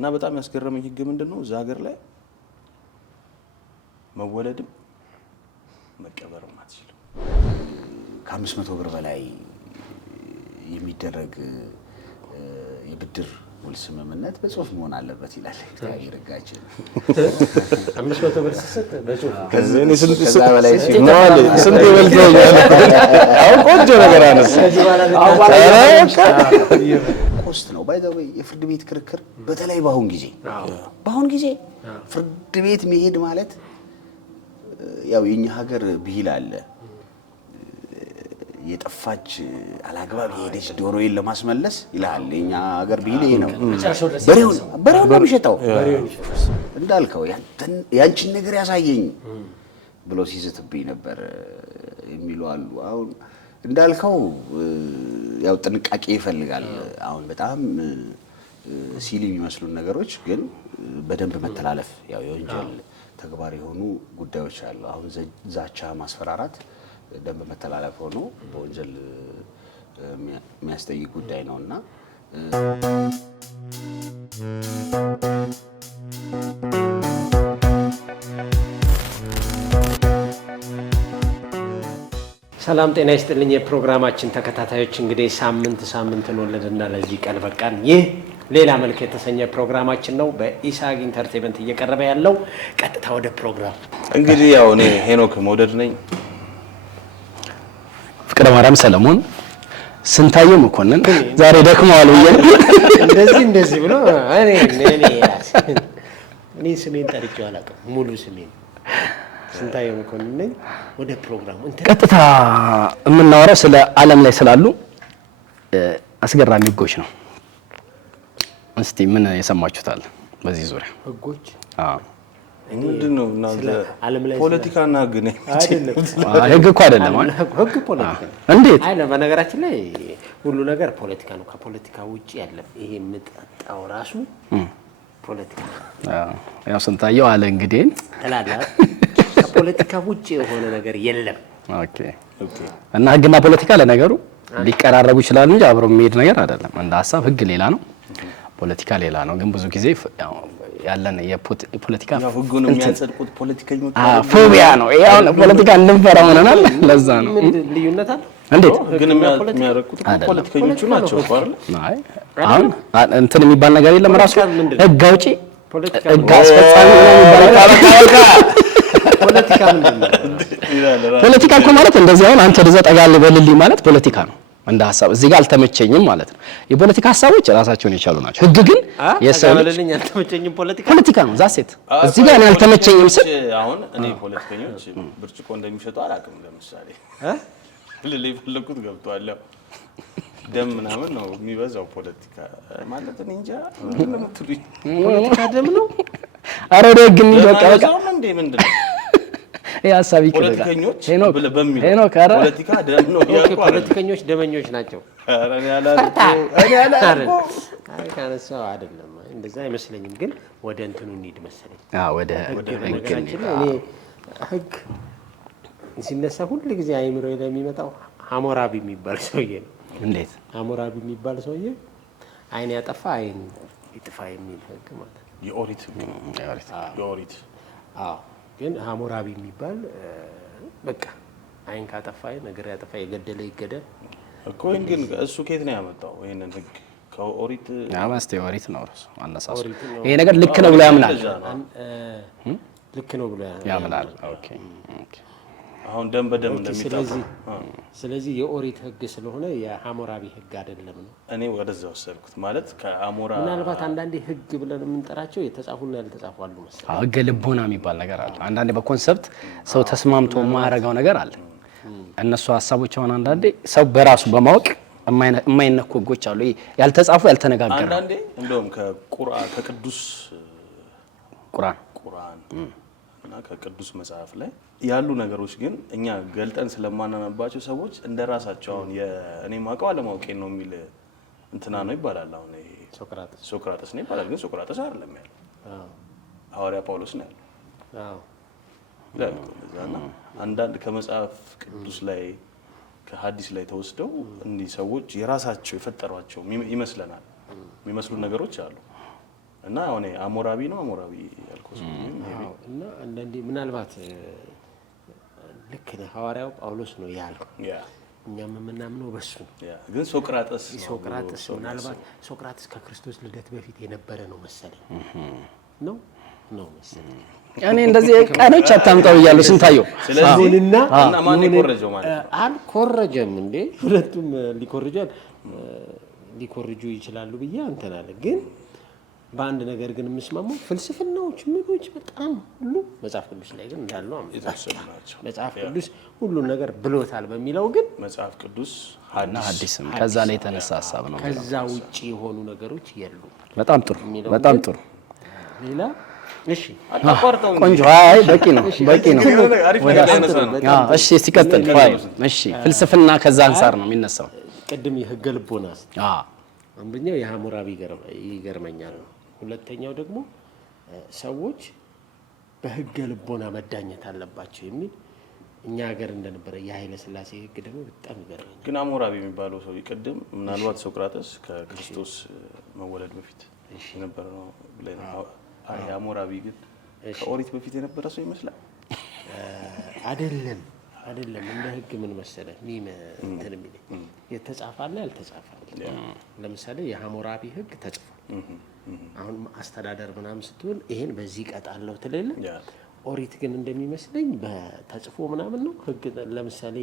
እና በጣም ያስገረመኝ ህግ ምንድነው እዛ ሀገር ላይ መወለድም መቀበርም አትችልም። ከ500 ብር በላይ የሚደረግ የብድር ውል ስምምነት በጽሁፍ መሆን አለበት ይላል እግዚአብሔር ሕጋችን። 500 ብር ሲሰጥ በጽሁፍ ከዚህ ስንት በላይ ስንት ይበልጣል። አሁን ቆንጆ ነገር አነሳ። ኮስት ነው ባይ ዘ ወይ የፍርድ ቤት ክርክር በተለይ በአሁን ጊዜ ፍርድ ቤት መሄድ ማለት ያው የኛ ሀገር ብሂል አለ የጠፋች አላግባብ የሄደች ዶሮዬን ለማስመለስ ይላል የኛ ሀገር ብሂል ይሄ ነው። በሬውን ነው የሚሸጠው እንዳልከው ያንቺን ነገር ያሳየኝ ብሎ ሲዝትብኝ ነበር የሚሉ አሉ። አሁን እንዳልከው ያው ጥንቃቄ ይፈልጋል። አሁን በጣም ሲሊ የሚመስሉ ነገሮች ግን በደንብ መተላለፍ ያው የወንጀል ተግባር የሆኑ ጉዳዮች አሉ። አሁን ዛቻ ማስፈራራት ደንብ መተላለፍ ሆኖ በወንጀል የሚያስጠይቅ ጉዳይ ነውና ሰላም ጤና ይስጥልኝ የፕሮግራማችን ተከታታዮች። እንግዲህ ሳምንት እንወለድና ለዚህ ቀን በቃን። ይህ ሌላ መልክ የተሰኘ ፕሮግራማችን ነው በኢሳግ ኢንተርቴይንመንት እየቀረበ ያለው። ቀጥታ ወደ ፕሮግራም እንግዲህ ያው እኔ ሄኖክ መውደድ ነኝ። ፍቅረ ማርያም ሰለሞን ስንታየው መኮንን ዛሬ ደክመዋል ብዬ እንደዚህ ብሎ እኔ ስሜን ጠርቼው አላውቅም። ሙሉ ስሜን ስንታየው መኮንን ነኝ። ወደ ፕሮግራሙ ቀጥታ የምናወራው ስለ ዓለም ላይ ስላሉ አስገራሚ ህጎች ነው። እስቲ ምን የሰማችሁታል በዚህ ዙሪያ ህጎች? ምንድነው እናንተ ፖለቲካና ህግ ነው አይደለም? ህግ እኮ አይደለም ህግ ፖለቲካ እንዴት? አይ በነገራችን ላይ ሁሉ ነገር ፖለቲካ ነው። ከፖለቲካ ውጪ ያለ ይሄ የምጠጣው ራሱ ፖለቲካ ያው ስንታየው አለ እንግዲህ ተላላ ከፖለቲካ ውጪ የሆነ ነገር የለም። ኦኬ እና ህግና ፖለቲካ ለነገሩ ሊቀራረቡ ይችላሉ እንጂ አብረው የሚሄድ ነገር አይደለም። እንደ ሀሳብ ህግ ሌላ ነው፣ ፖለቲካ ሌላ ነው። ግን ብዙ ጊዜ ያለን የፖለቲካ ህጉን የሚያጸድቁት ፖለቲከኞች ፎቢያ ነው። ያው ፖለቲካ እንፈራ ሆነናል። ለዛ ነው ምን ልዩነት አለ? እንዴት ግን የሚያረቁት ፖለቲከኞቹ ናቸው አይደል? አይ አሁን እንትን የሚባል ነገር የለም። ራሱ ህግ አውጪ ፖለቲካ ህግ አስፈጻሚ ነው የሚባለው። ፖለቲካ ምንድን ነው? ፖለቲካ እኮ ማለት እንደዚህ አሁን አንተ ወደዛ ጠጋል በልልኝ ማለት ፖለቲካ ነው። እንደ ሀሳብ እዚህ ጋር አልተመቸኝም ማለት ነው። የፖለቲካ ሀሳቦች ራሳቸውን የቻሉ ናቸው። ህግ ግን የሰው ልጅ አልተመቸኝም ፖለቲካ ነው። ዛሴት እዚህ ጋር አልተመቸኝም ስል አሁን እኔ ፖለቲከኞች ብርጭቆ እንደሚሸጡ አላውቅም። ለምሳሌ ልልይ ፈለኩት ገብቷል። ደም ምናምን ነው የሚበዛው ፖለቲካ ማለት እኔ እንጃ ምን ለምትሉኝ ፖለቲካ ደም ነው። አረ ደግ እንዲበቃ በቃ ምንድነው ሀሳብ ፖለቲከኞች በሚል ፖለቲካ ደም ነው ያልኩ። ፖለቲከኞች ደመኞች ናቸው። አረ እኔ አላልኩም። ካነሳው አይደለም እንደዛ አይመስለኝም። ግን ወደ እንትኑ እንሂድ መሰለኝ። ወደ ነገራችን እኔ ህግ ሲነሳ ሁሉ ጊዜ አይምሮዬ ላይ የሚመጣው ሐሞራቢ የሚባል ሰውዬ ነው። እንዴት ሐሞራቢ የሚባል ሰውዬ አይን ያጠፋ አይን ይጥፋ የሚል ህግ ማለት ነው። የኦሪት ግን ሐሞራቢ የሚባል በቃ አይን ካጠፋ ነገር ያጠፋ የገደለ ይገደል እኮ። ግን እሱ ከየት ነው ያመጣው ይሄንን ህግ? ከኦሪት ኦሪት ነው ራሱ አነሳሱ። ይሄ ነገር ልክ ነው ብሎ ያምናል። ልክ ነው ብሎ ያምናል። ኦኬ አሁን ደም በደም እንደሚጣጣ ስለዚህ የኦሪት ህግ ስለሆነ የሐሞራቢ ህግ አይደለም ነው። እኔ ወደዛ ወሰድኩት ማለት ከአሞራ ምናልባት አንዳንዴ ህግ ብለን የምንጠራቸው የተጻፉና ያልተጻፉ አሉ መሰለኝ። ህገ ልቦና የሚባል ነገር አለ። አንዳንዴ በኮንሰፕት ሰው ተስማምቶ የማያረጋው ነገር አለ። እነሱ ሀሳቦች አሁን አንዳንዴ ሰው በራሱ በማወቅ የማይነኩ ህጎች አሉ። ያልተጻፉ ያልተነጋገሩ አንዳንዴ እንደውም ከቅዱስ ቁርአን እና ከቅዱስ መጽሐፍ ላይ ያሉ ነገሮች ግን እኛ ገልጠን ስለማናነባቸው ሰዎች እንደራሳቸው አሁን እኔ ማውቀው አለማውቄን ነው የሚል እንትና ነው ይባላል። አሁን ይሄ ሶክራተስ ነው ይባላል። ግን ሶክራተስ አይደለም ያለው፣ ሐዋርያ ጳውሎስ ነው ያለው። ለዛና አንዳንድ ከመጽሐፍ ቅዱስ ላይ ከሐዲስ ላይ ተወስደው እንዲህ ሰዎች የራሳቸው የፈጠሯቸው ይመስለናል የሚመስሉ ነገሮች አሉ። እና አሁን አሞራቢ ያልኩት እና አንዳንዴ ምናልባት ልክ ነህ ሐዋርያው ጳውሎስ ነው ያልከው። እኛም የምናምነው በሱ ግን ሶቅራጥስ ምናልባት ሶቅራጥስ ከክርስቶስ ልደት በፊት የነበረ ነው መሰለኝ ነው መሰለኝ። እኔ እንደዚህ ቀኖች አታምጣው እያሉ ስንታየው ስለዚህና ማን ይቆረጀው ማለት አልኮረጀም እንዴ? ሁለቱም ሊኮርጁ ይችላሉ ብዬ አንተን አለ። ግን በአንድ ነገር ግን የምስማማው ፍልስፍናዎች ምኖች በጣም ሁሉ መጽሐፍ ቅዱስ ላይ ግን እንዳሉ ናቸው። መጽሐፍ ቅዱስ ሁሉን ነገር ብሎታል በሚለው ግን መጽሐፍ ቅዱስ ሐዲስም ከዛ ላይ የተነሳ ሀሳብ ነው። ከዛ ውጪ የሆኑ ነገሮች የሉ። በጣም ጥሩ ሌላ እሺ ቆንጆ። አይ በቂ ነው። እሺ ሲቀጥል ፍልስፍና ከዛ አንፃር ነው የሚነሳው። ቅድም የህገ ልቦና አንደኛው የሐሙራቢ ይገርመኛል ነው። ሁለተኛው ደግሞ ሰዎች በህገ ልቦና መዳኘት አለባቸው የሚል እኛ ሀገር እንደነበረ የኃይለ ሥላሴ ህግ ደግሞ በጣም ይገርመኛል። ግን ሐሙራቢ የሚባለው ሰው ቅድም ምናልባት ሶቅራጥስ ከክርስቶስ መወለድ በፊት የነበረ ነው ብለህ ሐሙራቢ ግን ከኦሪት በፊት የነበረ ሰው ይመስላል። አይደለም እንደ ህግ ምን መሰለህ እንትን የሚለኝ የተጻፈ አለ ያልተጻፈ አለ። ለምሳሌ የሐሙራቢ ህግ ተጽፏል። አሁን አስተዳደር ምናምን ስትሆን ይሄን በዚህ ቀጣለው ትልል። ኦሪት ግን እንደሚመስለኝ በተጽፎ ምናምን ነው ህግ። ለምሳሌ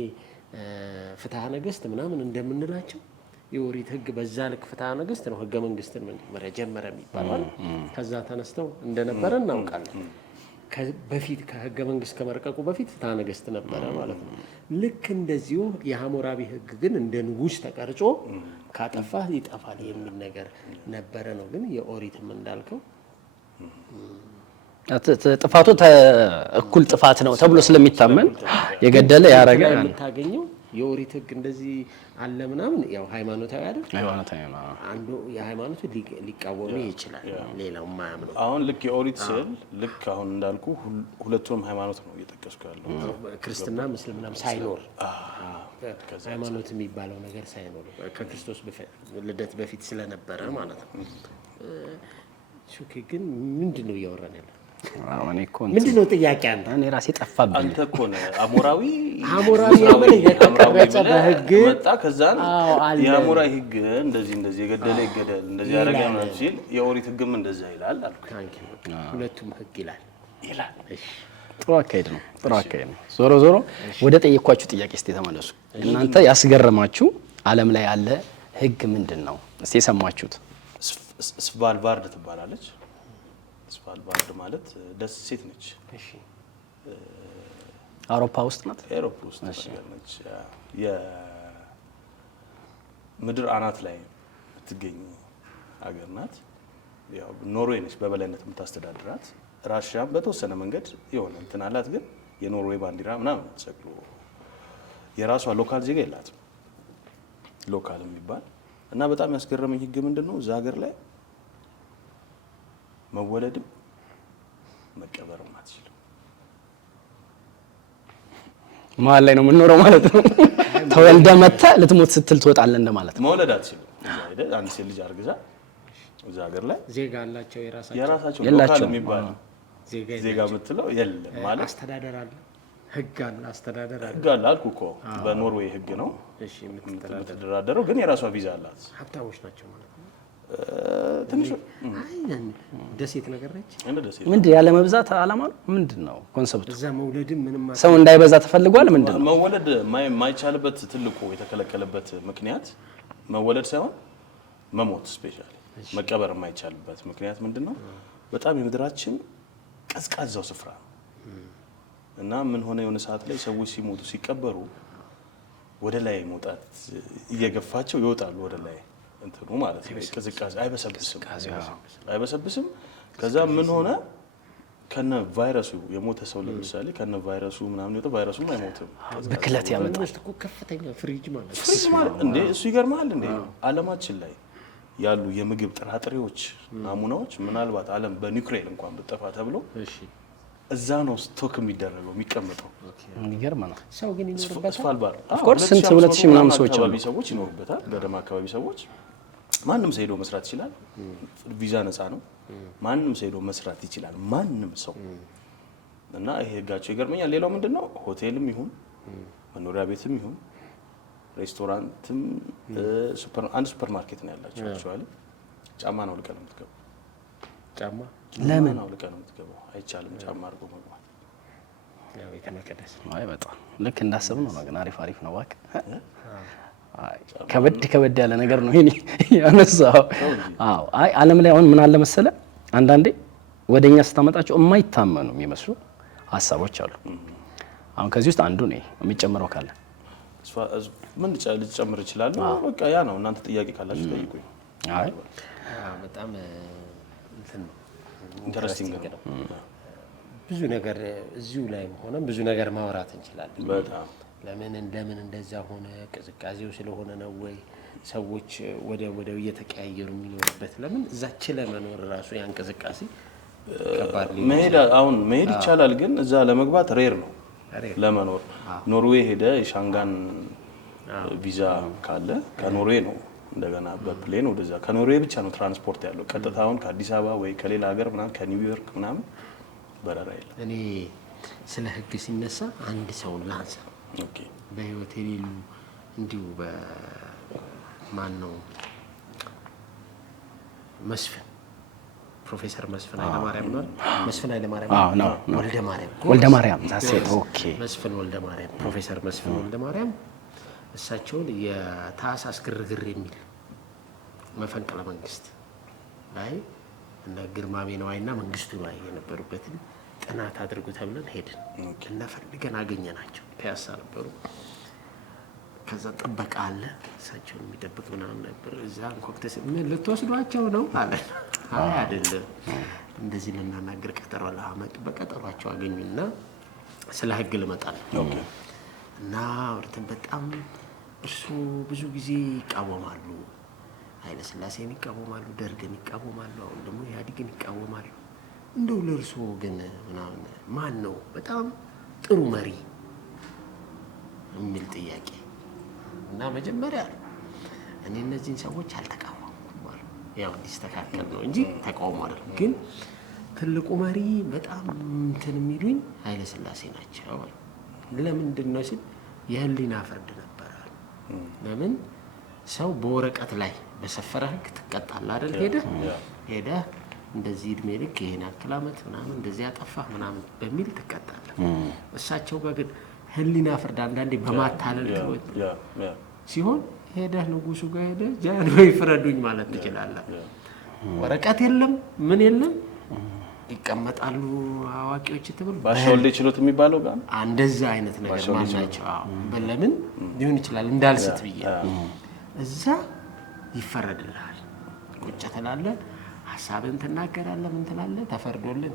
ፍትሐ ነገሥት ምናምን እንደምንላቸው የኦሪት ህግ በዛ ልክ ፍትሐ ነገሥት ነው ህገ መንግስትን መጀመሪያ ጀመረ የሚባለው። ከዛ ተነስተው እንደነበረ እናውቃለን። በፊት ከህገ መንግስት ከመረቀቁ በፊት ፍትሐ ነገሥት ነበረ ማለት ነው። ልክ እንደዚሁ የሐሙራቢ ህግ ግን እንደ ንጉሥ ተቀርጾ ካጠፋህ ይጠፋል የሚል ነገር ነበረ ነው። ግን የኦሪትም እንዳልከው ጥፋቱ እኩል ጥፋት ነው ተብሎ ስለሚታመን የገደለ ያረገ የምታገኘው የኦሪት ህግ እንደዚህ አለ ምናምን ያው ሃይማኖታዊ አይደል? ሃይማኖታዊ ነው። አንዱ የሃይማኖቱ ሊቃወም ይችላል፣ ሌላው የማያምነው። አሁን ልክ የኦሪት ስዕል ልክ አሁን እንዳልኩ ሁለቱም ሃይማኖት ነው እየጠቀስኩ ያለው። ክርስትና ምስልምናም ሳይኖር ሃይማኖት የሚባለው ነገር ሳይኖር ከክርስቶስ ልደት በፊት ስለነበረ ማለት ነው። ሹክ ግን ምንድነው እያወራን ያለው? ምንድነው ጥያቄ? እኔ ራሴ ጠፋብኝ። አንተ እኮ ነህ ሐሙራዊ ማለት የተቀረጸ በህግ መጣ። ከዛን የሐሙራዊ ህግ እንደዚህ የገደለ ይገደል እንደዚህ ያደረገ ነው ሲል የኦሪት ህግም እንደዛ ይላል አልኩ። ሁለቱም ህግ ይላል። ጥሩ አካሄድ ነው። ዞሮ ወደ ጠየኳችሁ ጥያቄ እስቲ ተመለሱ። እናንተ ያስገረማችሁ ዓለም ላይ ያለ ህግ ምንድን ነው? እስቲ የሰማችሁት። ስቫልባርድ ትባላለች። ስቫልባርድ ማለት ደሴት ነች። አውሮፓ ውስጥ ናት። አውሮፓ ውስጥ ነች። የምድር አናት ላይ የምትገኝ ሀገር ናት። ያው ኖርዌይ ነች በበላይነት የምታስተዳድራት። ራሽያም በተወሰነ መንገድ የሆነ እንትን አላት፣ ግን የኖርዌይ ባንዲራ ምናምን ተሰቅሎ የራሷ ሎካል ዜጋ የላትም። ሎካል የሚባል እና በጣም ያስገረመኝ ህግ ምንድነው እዛ ሀገር ላይ መወለድም መቀበርም አትችልም። መሀል ላይ ነው የምንኖረው ማለት ነው። ተወልደ መጣ ልትሞት ስትል ትወጣለህ እንደማለት ነው። መውለድ አትችልም። አንድ ሴት ልጅ አርግዛ እዛ ሀገር ላይ ዜጋ አላቸው የራሳቸው ሎካል የሚባል ዜጋ የምትለው የለም ማለት አስተዳደር አለ፣ ህግ አለ፣ አስተዳደር አለ። ህግ አለ አልኩ እኮ በኖርዌይ ህግ ነው የምትተዳደረው፣ ግን የራሷ ቪዛ አላት። ሀብታሞች ናቸው ማለት ነው። ትንሽ ደሴት ነገር ነች። ምንድን ያለ መብዛት አላማ ነው? ምንድን ነው ኮንሰፕቱ? እዛ መውለድም ምንም ሰው እንዳይበዛ ተፈልጓል። ምንድን ነው መወለድ የማይቻልበት ትልቁ የተከለከለበት ምክንያት መወለድ ሳይሆን መሞት፣ ስፔሻሊ መቀበር የማይቻልበት ምክንያት ምንድን ነው? በጣም የምድራችን ቀዝቃዛው ስፍራ እና ምን ሆነ የሆነ ሰዓት ላይ ሰዎች ሲሞቱ ሲቀበሩ ወደ ላይ መውጣት እየገፋቸው ይወጣሉ ወደ ላይ እንትኑ ማለት ነው። ቅዝቃዜ አይበሰብስም። ከዛ ምን ሆነ ከነ ቫይረሱ የሞተ ሰው ለምሳሌ ከነ ቫይረሱ ምናምን ይወጣ፣ ቫይረሱም አይሞትም። ብክለት ያመጣል እኮ ከፍተኛ ፍሪጅ ማለት እንዴ! እሱ ይገርማል እንዴ! ዓለማችን ላይ ያሉ የምግብ ጥራጥሬዎች ናሙናዎች ምናልባት ዓለም በኒውክሌር እንኳን ብትጠፋ ተብሎ እዛ ነው ስቶክ የሚደረገው የሚቀመጠው። የሚገርም ነው። ሰው ግን ይኖርበታል። ስቫልባርድ ኦፍ ኮርስ ስንት 2000 ምናምን ሰዎች ይኖርበታል። ገደማ አካባቢ ሰዎች ማንም ሰው ሄዶ መስራት ይችላል። ቪዛ ነፃ ነው። ማንም ሰው ሄዶ መስራት ይችላል ማንም ሰው እና ይሄ ህጋቸው ይገርመኛል። ሌላው ምንድነው ሆቴልም ይሁን መኖሪያ ቤትም ይሁን ሬስቶራንትም አንድ ሱፐር ማርኬት ነው ያላቸው አክቹአሊ ጫማ ነው ልቀህ ነው የምትገባው። ጫማ ለምን ነው ልቀህ ነው የምትገባው? አይቻልም ጫማ አድርጎ መግባት። ያው የተመቀደስ አይ በጣም ልክ እንዳሰብነው ነው። ግን አሪፍ ነው እባክህ። አይ ከበድ ያለ ነገር ነው ይሄ ያነሳው። አዎ አይ ዓለም ላይ አሁን ምን አለ መሰለ አንዳንዴ ወደኛ ስታመጣቸው የማይታመኑ የሚመስሉ ሀሳቦች አሉ። አሁን ከዚህ ውስጥ አንዱ ነው የሚጨምረው ካለ ምን ልጨምር ይችላል? በቃ ያ ነው። እናንተ ጥያቄ ካላችሁ ጠይቁኝ። አይ በጣም እንትን ነው ኢንተረስቲንግ ነው። ብዙ ነገር እዚሁ ላይ ሆነ ብዙ ነገር ማውራት እንችላለን። በጣም ለምን እንደዛ ሆነ? ቅዝቃዜው ስለሆነ ነው ወይ ሰዎች ወደው እየተቀያየሩ የሚኖርበት? ለምን እዛች ለመኖር ራሱ ያን ቅዝቃዜ ከባድ መሄድ ይቻላል፣ ግን እዛ ለመግባት ሬር ነው ለመኖር። ኖርዌይ ሄደ የሻንጋን ቪዛ ካለ ከኖርዌይ ነው እንደገና በፕሌን ወደዛ ከኖርዌይ ብቻ ነው ትራንስፖርት ያለው። ቀጥታውን ከአዲስ አበባ ወይ ከሌላ ሀገር ምናምን ከኒውዮርክ ምናምን በረራ የለም። እኔ ስለ ህግ ሲነሳ አንድ ሰውን ላንሳ። ኦኬ በህይወት የሌሉ እንዲሁ በማን ነው መስፍን ፕሮፌሰር መስፍን ኃይለማርያም ነው። መስፍን ኃይለማርያም ነው ወልደ ማርያም ዛሴት ኦኬ መስፍን ወልደ ማርያም ፕሮፌሰር መስፍን ወልደ ማርያም እሳቸውን የታህሳስ ግርግር የሚል መፈንቅለ መንግስት ላይ እና ግርማሜ ነዋይና መንግስቱ ላይ የነበሩበትን ጥናት አድርጉ ተብለን ሄድን እና ፈልገን አገኘናቸው። ፒያሳ ነበሩ። ከዛ ጥበቃ አለ እሳቸውን የሚጠብቅ ምናምን ነበር። እዛ እንኮክተስ ምን ልትወስዷቸው ነው አለ። አይ አይደለም እንደዚህ ልናናገር ቀጠሮ ለአመጡ በቀጠሯቸው አገኙና ስለ ህግ ልመጣል እና ወርተን በጣም እርሱ ብዙ ጊዜ ይቃወማሉ፣ ኃይለ ሥላሴን ይቃወማሉ፣ ደርግን ይቃወማሉ፣ አሁን ደግሞ ኢህአዴግን ይቃወማሉ። እንደው ለእርሱ ግን ምናምን ማን ነው በጣም ጥሩ መሪ የሚል ጥያቄ እና መጀመሪያ እኔ እነዚህን ሰዎች አልተቃወምኩም ማለት ያው እንዲስተካከል ነው እንጂ ተቃውሞ አይደለም። ግን ትልቁ መሪ በጣም እንትን የሚሉኝ ኃይለ ሥላሴ ናቸው። ለምንድን ነው ሲል የህሊና ፍርድ ነበር። ለምን ሰው በወረቀት ላይ በሰፈረ ህግ ትቀጣለህ አይደል? ሄደህ እንደዚህ እድሜ ልክ ይሄን ያክል ዓመት ምናምን እንደዚህ ያጠፋህ ምናምን በሚል ትቀጣለህ። እሳቸው ግን ህሊና ፍርድ አንዳንዴ በማታለል ሲሆን ሄደህ ንጉሱ ጋር ሄደህ ጃንሆይ ፍረዱኝ ማለት ትችላለህ። ወረቀት የለም ምን የለም ይቀመጣሉ አዋቂዎች ተብሎ ባሻውልዴ ችሎት የሚባለው ጋር እንደዛ አይነት ነገር ማናቸው በለምን ሊሆን ይችላል እንዳልስት ብዬ እዛ ይፈረድልሃል። ቁጭ ትላለህ፣ ሐሳብን ትናገራለህ፣ ምን ትላለህ፣ ተፈርዶልህ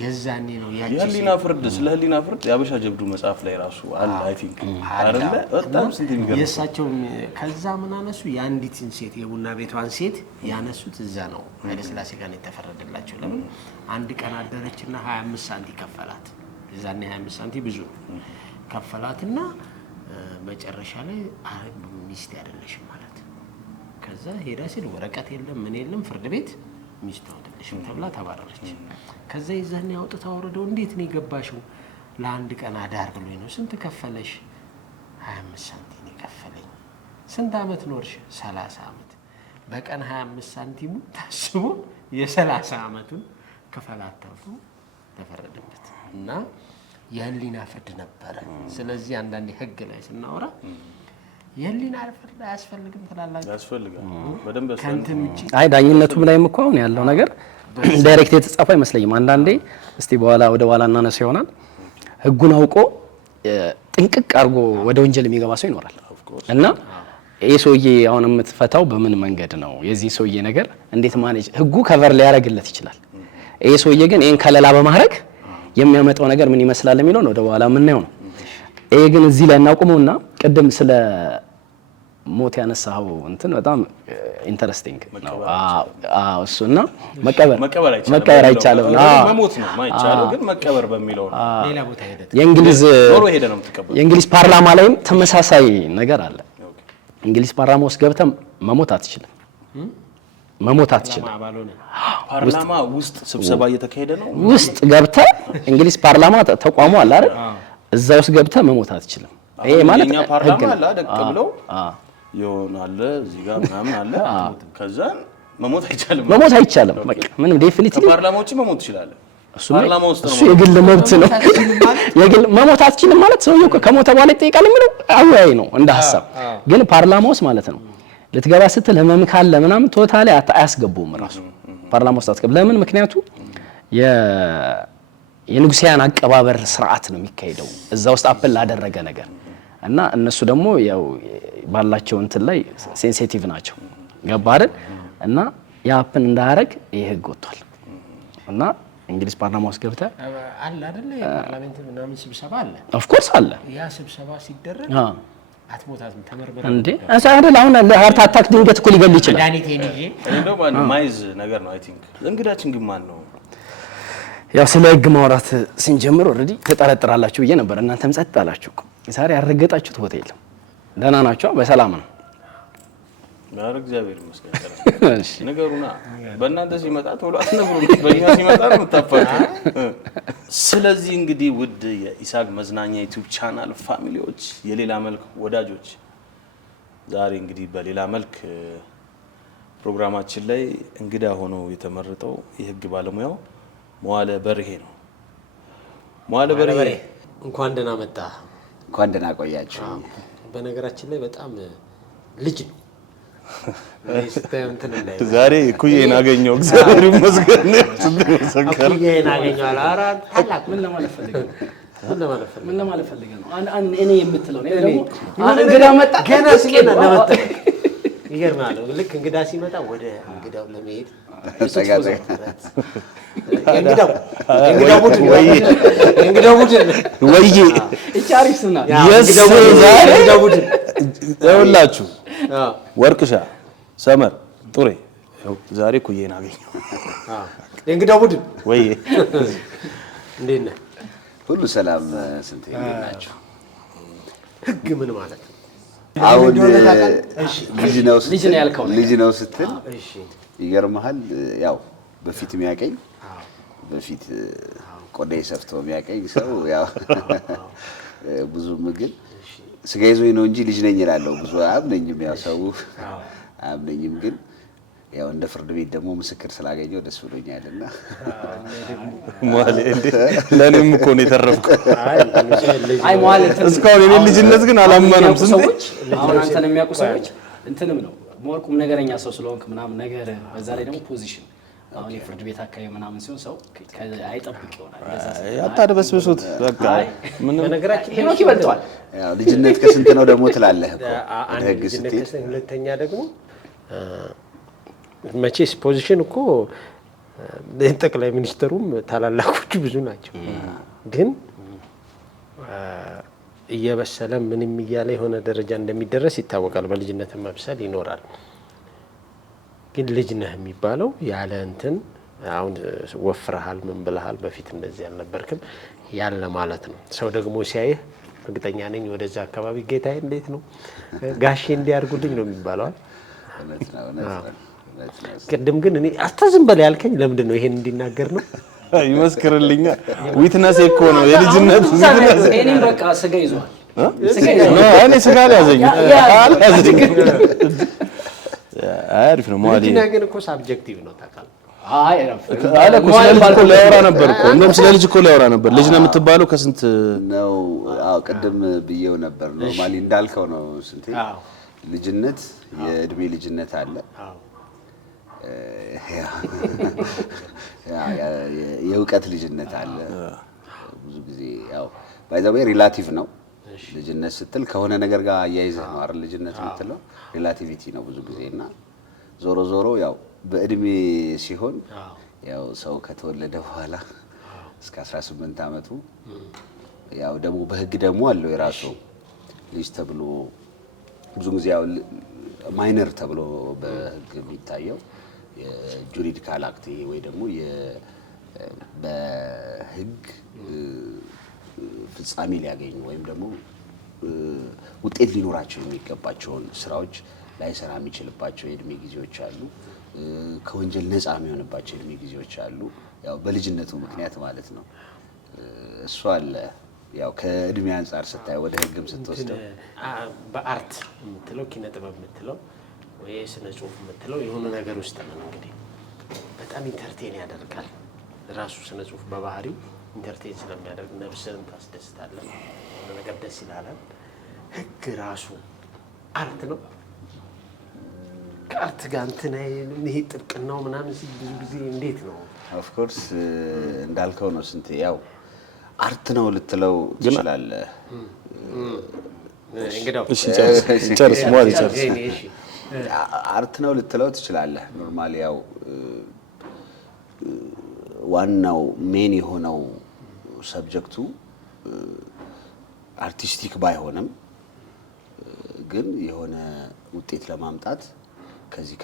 የዛኔ ነው ያቺ የህሊና ፍርድ። ስለ ህሊና ፍርድ የአበሻ ጀብዱ መጽሐፍ ላይ ራሱ አለ። አይ ቲንክ አይደለ? በጣም ስንት የሚገርም የእሳቸው ከዛ ምን አነሱ? የአንዲትን ሴት የቡና ቤቷን ሴት ያነሱት እዛ ነው። ኃይለ ሥላሴ ጋር የተፈረደላቸው። ለምን አንድ ቀን አደረችና 25 ሳንቲም ከፈላት። እዛኔ 25 ሳንቲም ብዙ ከፈላትና መጨረሻ ላይ ሚስት አይደለሽም ማለት። ከዛ ሄዳ ሲል ወረቀት የለም ምን የለም ፍርድ ቤት ሚስት አይደለሽም ተብላ ተባረረች። ከዛ ይዛኔ አውጥታ ወረደው እንዴት ነው የገባሽው? ለአንድ ቀን አዳር ብሎኝ ነው። ስንት ከፈለሽ? 25 ሳንቲም የከፈለኝ። ስንት አመት ኖርሽ? 30 አመት። በቀን 25 ሳንቲሙ ታስቦ የ30 አመቱን ክፈላት ተብሎ ተፈረደበት እና የህሊና ፍርድ ነበረ። ስለዚህ አንዳንዴ ህግ ላይ ስናወራ የህሊና ፍርድ አያስፈልግም ትላላችሁ? ያስፈልጋል፣ በደንብ ያስፈልጋል። አይ ዳኝነቱም ላይም እኮ አሁን ያለው ነገር ዳይሬክት የተጻፈ አይመስለኝም። አንዳንዴ እስቲ በኋላ ወደ ኋላ እናነሳ ይሆናል። ህጉን አውቆ ጥንቅቅ አድርጎ ወደ ወንጀል የሚገባ ሰው ይኖራል እና ይሄ ሰውዬ አሁን የምትፈታው በምን መንገድ ነው? የዚህ ሰውዬ ነገር እንዴት ማኔጅ ህጉ ከቨር ሊያደርግለት ይችላል። ይሄ ሰውዬ ግን ይሄን ከለላ በማድረግ የሚያመጣው ነገር ምን ይመስላል የሚለው ነው ወደ በኋላ የምናየው ነው። ይሄ ግን እዚህ ላይ እናቁመውና ቅድም ስለ ሞት ያነሳው እንትን በጣም ኢንተረስቲንግ ነው። አዎ እሱና መቀበር አይቻልም። መሞት ነው ማይቻለው፣ ግን መቀበር በሚለው ሌላ ቦታ ሄደ የእንግሊዝ ፓርላማ ላይም ተመሳሳይ ነገር አለ። እንግሊዝ ፓርላማ ውስጥ ገብተህ መሞት አትችልም። መሞት አትችልም። ፓርላማ ውስጥ ስብሰባ እየተካሄደ ነው። ውስጥ ገብተህ እንግሊዝ ፓርላማ ተቋሙ አለ አይደል? እዛ ውስጥ ገብተህ መሞት አትችልም። ይሄ ማለት የኛ ፓርላማ አለ ደቅ ብለው ይሆናል እዚህ ጋር ምናምን አለ። ከዛ መሞት አይቻልም። በቃ ምንም ዴፊኒቲሊ ፓርላማ ውጪ መሞት ይችላል። ፓርላማ ውስጥ ነው። እሱ የግል መብት ነው። የግል መሞት አትችልም ማለት ሰውየው ከሞተ በኋላ ይጠይቃል የሚለው አወያይ ነው እንደ ሐሳብ። ግን ፓርላማ ውስጥ ማለት ነው ልትገባ ስትል ህመም ካለ ምናምን ቶታሊ አያስገቡም ራሱ ፓርላማ ውስጥ አትገባ። ለምን? ምክንያቱ የንጉሳውያን አቀባበር ስርዓት ነው የሚካሄደው እዛ ውስጥ አፕል ላደረገ ነገር እና እነሱ ደግሞ ያው ባላቸው እንትን ላይ ሴንሲቲቭ ናቸው። ገባ አይደል? እና ያ አፕል እንዳያረግ ይሄ ህግ ወጥቷል እና እንግሊዝ ፓርላማ ውስጥ ገብተህ አለ አይደል? የፓርላሜንት ምናምን ስብሰባ አለ። ኦፍ ኮርስ አለ። ያ ስብሰባ ሲደረግ አትሞታትም ተመርበረ እንዴ አይደል? አሁን ለሃርት አታክ ድንገት እኮ ሊገል ይችላል። ዳኒቴን ይዤ እንደው ማይዝ ነገር ነው። አይ ቲንክ እንግዳችን ግን ማን ነው? ያው ስለ ህግ ማውራት ስንጀምር ኦልሬዲ ተጠረጥራላችሁ ብዬ ነበር። እናንተም ጸጥ አላችሁ እኮ። ዛሬ ያረገጣችሁት ቦታ የለም። ደህና ናቸው? በሰላም ነው? ባር እግዚአብሔር ይመስገን። እሺ ነገሩና በእናንተ ሲመጣ ቶሎ አትነግሩ፣ በእኛ ሲመጣ ነው የምታፋቱ። ስለዚህ እንግዲህ ውድ የኢሳግ መዝናኛ ዩቲዩብ ቻናል ፋሚሊዎች፣ የሌላ መልክ ወዳጆች፣ ዛሬ እንግዲህ በሌላ መልክ ፕሮግራማችን ላይ እንግዳ ሆኖ የተመረጠው የህግ ባለሙያው መዋለ በርሄ ነው። መዋለ በርሄ እንኳን ደህና መጣ። እንኳን ደህና ቆያችሁ። በነገራችን ላይ በጣም ልጅ ነው። ዛሬ ኩዬን አገኘው። እግዚአብሔር ይመስገን። ኩዬን አገኘው አላራ ታላቅ ምን ለማለት ፈልገህ ነው? እኔ የምትለው ነው ደግሞ እንግዳ መጣ ገና ሲመጣ ለመጣ ይገርማል። ልክ እንግዳ ሲመጣ ወደ እንግዳው ለመሄድ እንግዳው ቡድን ወይዬ እቻሪስና እንግዳው ቡድን ይኸውላችሁ ወርቅሻ ሰመር ጡሬ ዛሬ ኩዬን አገኘው። የእንግዳው ቡድን ወይዬ እንዴት ነህ? ሁሉ ሰላም። ስንት ናችሁ? ህግ ምን ማለት ነው? አሁን ልጅ ነው ስትል ይገርምሃል። ያው በፊት የሚያቀኝ በፊት ቆዳዬ ሰፍቶ የሚያቀኝ ሰው ያው ብዙ ምግብ ስጋ ይዞኝ ነው እንጂ ልጅ ነኝ እላለሁ። ብዙ አያምነኝም፣ ያው ሰው አያምነኝም። ግን ያው እንደ ፍርድ ቤት ደግሞ ምስክር ስላገኘው ደስ ብሎኛልና ማለት ለኔም እኮ ነው የተረፍኩት። አይ ማለት እስካሁን የኔ ልጅነት ግን አላመኑም። ሰዎች አሁን አንተን የሚያውቁ ሰዎች እንትንም ነው ሞርቁም ነገረኛ ሰው ስለሆንክ ምናምን ነገር፣ በዛ ላይ ደግሞ ፖዚሽን አሁን የፍርድ ቤት አካባቢ ምናምን ሲሆን ሰው አይጠብቅ ይሆናል። አታድበስብሱት በቃ ምን በነገራችን ሄኖክ ይበልጠዋል። ያው ልጅነት ከስንት ነው ደግሞ ትላለህ እኮ ህግ ስትል። ሁለተኛ ደግሞ መቼስ ፖዚሽን እኮ ጠቅላይ ሚኒስትሩም ታላላቆቹ ብዙ ናቸው። ግን እየበሰለ ምንም እያለ የሆነ ደረጃ እንደሚደረስ ይታወቃል። በልጅነት መብሰል ይኖራል። ግን ልጅ ነህ የሚባለው ያለ እንትን አሁን ወፍረሃል ምን ብለሃል በፊት እንደዚህ አልነበርክም ያለ ማለት ነው። ሰው ደግሞ ሲያይህ እርግጠኛ ነኝ ወደዛ አካባቢ ጌታዬ እንዴት ነው ጋሼ እንዲያርጉልኝ ነው የሚባለው። ቅድም ግን እኔ አስተዝም በል ያልከኝ ለምንድን ነው? ይሄን እንዲናገር ነው ይመስክርልኛ። ዊትነስ እኮ ነው የልጅነት ዊትነስ። እኔም በቃ ስጋ ይዟል። እኔ ስጋ ያዘኝ አሪፍ ነው ማለት ነው። ግን እኮ ሳብጀክቲቭ ነው ታውቃለህ። አይ አለ እኮ ስለ ልጅ እኮ ሊያወራ ነበር እኮ እንደውም ስለ ልጅ እኮ ሊያወራ ነበር። ልጅ ነው የምትባለው ከስንት ነው? አዎ ቅድም ብዬው ነበር። ኖርማሊ እንዳልከው ነው። ስንቴ ልጅነት የእድሜ ልጅነት አለ። የእውቀት ልጅነት አለ። ብዙ ጊዜ ያው ባይዘው ሪላቲቭ ነው። ልጅነት ስትል ከሆነ ነገር ጋር አያይዘህ ነው አይደል? ልጅነት የምትለው ሪላቲቪቲ ነው ብዙ ጊዜ እና ዞሮ ዞሮ ያው በእድሜ ሲሆን ያው ሰው ከተወለደ በኋላ እስከ 18 ዓመቱ ያው ደግሞ በህግ ደግሞ አለው የራሱ ልጅ ተብሎ ብዙ ጊዜ ያው ማይነር ተብሎ በህግ የሚታየው የጁሪዲካል አክት ወይ ደግሞ በህግ ፍጻሜ ሊያገኙ ወይም ደግሞ ውጤት ሊኖራቸው የሚገባቸውን ስራዎች ላይሰራ የሚችልባቸው የእድሜ ጊዜዎች አሉ። ከወንጀል ነፃ የሚሆንባቸው እድሜ ጊዜዎች አሉ። ያው በልጅነቱ ምክንያት ማለት ነው። እሱ አለ። ያው ከእድሜ አንጻር ስታይ ወደ ህግም ስትወስደው በአርት የምትለው ኪነ ጥበብ የምትለው ወይ ስነ ጽሁፍ የምትለው የሆነ ነገር ውስጥ ነው እንግዲህ በጣም ኢንተርቴን ያደርጋል። ራሱ ስነ ጽሁፍ በባህሪው ኢንተርቴን ስለሚያደርግ ነፍስን ታስደስታለህ፣ ነገር ደስ ይላል። ህግ ራሱ አርት ነው። ከአርት ጋር እንትን ይሄ ጥብቅናው ምናምን ብዙ ጊዜ እንዴት ነው? ኦፍ ኮርስ እንዳልከው ነው። ስንቴ ያው አርት ነው ልትለው ትችላለህ። እሺ ጨርስ ሞሪ ጨርስ። አርት ነው ልትለው ትችላለህ። ኖርማሊ ያው ዋናው ሜን የሆነው ሰብጀክቱ አርቲስቲክ ባይሆንም ግን የሆነ ውጤት ለማምጣት ከዚህ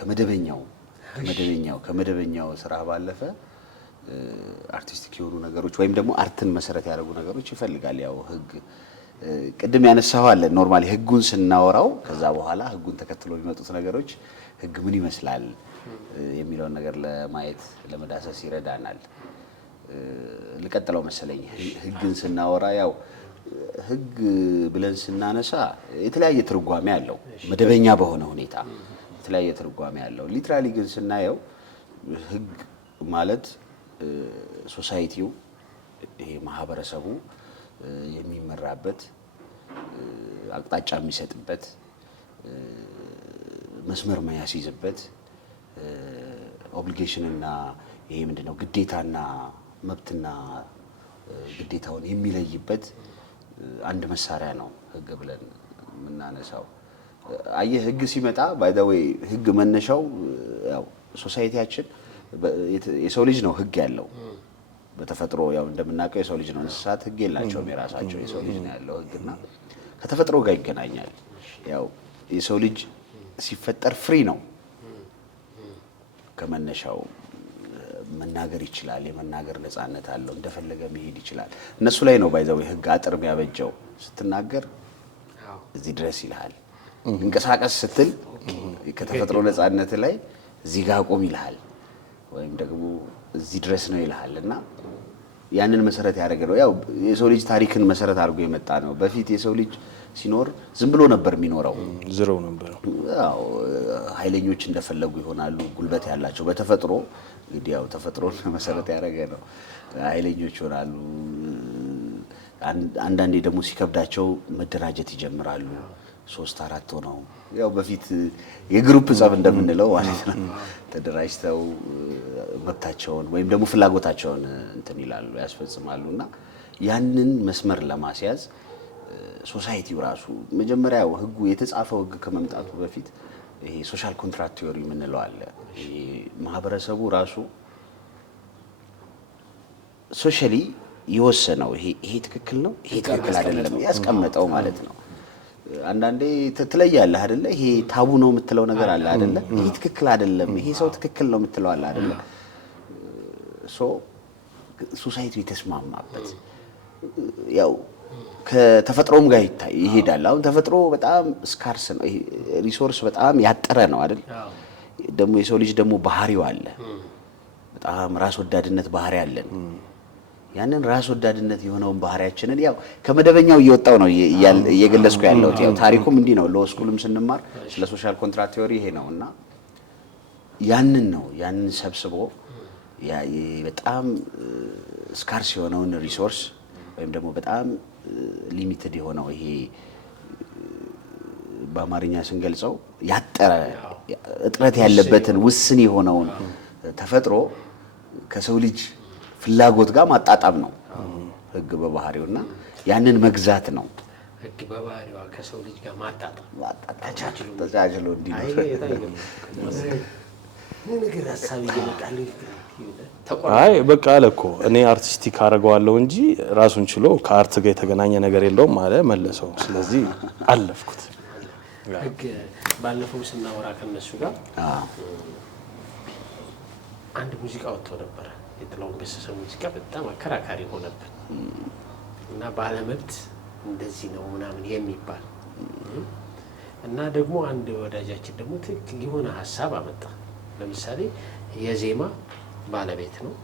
ከመደበኛው ስራ ባለፈ አርቲስቲክ የሆኑ ነገሮች ወይም ደግሞ አርትን መሰረት ያደረጉ ነገሮች ይፈልጋል። ያው ህግ ቅድም ያነሳው አለ። ኖርማሊ ህጉን ስናወራው ከዛ በኋላ ህጉን ተከትሎ የሚመጡት ነገሮች ህግ ምን ይመስላል የሚለውን ነገር ለማየት ለመዳሰስ ይረዳናል። ልቀጥለው መሰለኝ። ህግን ስናወራ ያው ህግ ብለን ስናነሳ የተለያየ ትርጓሜ አለው። መደበኛ በሆነ ሁኔታ የተለያየ ትርጓሜ አለው። ሊትራሊ ግን ስናየው ህግ ማለት ሶሳይቲው ይሄ ማህበረሰቡ የሚመራበት አቅጣጫ የሚሰጥበት መስመር የሚያስይዝበት ኦብሊጌሽንና ይሄ ምንድነው ግዴታና መብትና ግዴታውን የሚለይበት አንድ መሳሪያ ነው ህግ ብለን የምናነሳው። አየህ ህግ ሲመጣ ባይ ዘ ዌይ ህግ መነሻው ያው ሶሳይቲያችን የሰው ልጅ ነው ህግ ያለው በተፈጥሮ ያው እንደምናውቀው የሰው ልጅ ነው። እንስሳት ህግ የላቸውም የራሳቸው። የሰው ልጅ ነው ያለው ህግና ከተፈጥሮ ጋር ይገናኛል። ያው የሰው ልጅ ሲፈጠር ፍሪ ነው። ከመነሻው መናገር ይችላል። የመናገር ነፃነት አለው። እንደፈለገ መሄድ ይችላል። እነሱ ላይ ነው ባይ ዘ ዌይ ህግ አጥር የሚያበጀው። ስትናገር እዚህ ድረስ ይልሃል። እንቀሳቀስ ስትል ከተፈጥሮ ነፃነት ላይ እዚህ ጋር ቆም ይልሃል፣ ወይም ደግሞ እዚህ ድረስ ነው ይልሃል። እና ያንን መሰረት ያደረገ ነው። ያው የሰው ልጅ ታሪክን መሰረት አድርጎ የመጣ ነው። በፊት የሰው ልጅ ሲኖር ዝም ብሎ ነበር የሚኖረው። ዝረው ነበር። ያው ኃይለኞች እንደፈለጉ ይሆናሉ፣ ጉልበት ያላቸው በተፈጥሮ እንግዲህ ያው ተፈጥሮን መሰረት ያደረገ ነው። ኃይለኞች ይሆናሉ። አንዳንዴ ደግሞ ሲከብዳቸው መደራጀት ይጀምራሉ። 3-4 ሆነው ያው በፊት የግሩፕ ጸብ እንደምንለው ማለት ነው ተደራጅተው መብታቸውን ወይም ደግሞ ፍላጎታቸውን እንትን ይላሉ፣ ያስፈጽማሉና ያንን መስመር ለማስያዝ ሶሳይቲው ራሱ መጀመሪያ ህጉ የተጻፈው ህግ ከመምጣቱ በፊት ይሄ ሶሻል ኮንትራክት ቲዮሪ የምንለው አለ። ይሄ ማህበረሰቡ ራሱ ሶሻሊ የወሰነው ይሄ ትክክል ነው፣ ይሄ ትክክል አይደለም ያስቀመጠው ማለት ነው። አንዳንዴ ትለያለህ አይደለ? ይሄ ታቡ ነው የምትለው ነገር አለ አይደለ? ይሄ ትክክል አይደለም፣ ይሄ ሰው ትክክል ነው የምትለው አለ አይደለ? ሶሳይቲው የተስማማበት ያው ከተፈጥሮም ጋር ይሄዳል። አሁን ተፈጥሮ በጣም ስካርስ ነው፣ ሪሶርስ በጣም ያጠረ ነው አይደል? ደግሞ የሰው ልጅ ደግሞ ባህሪው አለ፣ በጣም ራስ ወዳድነት ባህሪ አለን። ያንን ራስ ወዳድነት የሆነውን ባህሪያችንን ያው ከመደበኛው እየወጣው ነው እየገለጽኩ ያለሁት። ያው ታሪኩም እንዲህ ነው። ለስኩልም ስንማር ስለ ሶሻል ኮንትራክት ቲዮሪ ይሄ ነውና ያንን ሰብስቦ በጣም ስካርስ የሆነውን ሪሶርስ ወይም ደግሞ በጣም ሊሚትድ የሆነው ይሄ በአማርኛ ስንገልጸው ያጠረ እጥረት ያለበትን ውስን የሆነውን ተፈጥሮ ከሰው ልጅ ፍላጎት ጋር ማጣጣም ነው ህግ በባህሪውና ያንን መግዛት ነው። ህግ በባህሪዋ ከሰው ልጅ ጋር ማጣጣም ተቻችሎ እንዲኖር ነገር ሀሳብ ይመጣል። አይ በቃ አለ እኮ እኔ አርቲስቲክ አደርገዋለሁ እንጂ ራሱን ችሎ ከአርት ጋር የተገናኘ ነገር የለውም አለ መለሰው። ስለዚህ አለፍኩት። ህግ ባለፈው ስናወራ ከነሱ ጋር አንድ ሙዚቃ ወጥቶ ነበር። የጥላሁን ገሰሰ ሙዚቃ በጣም አከራካሪ ሆነብን እና ባለመብት እንደዚህ ነው ምናምን የሚባል እና ደግሞ አንድ ወዳጃችን ደግሞ ትክክል የሆነ ሀሳብ አመጣ። ለምሳሌ የዜማ ባለቤት ነው።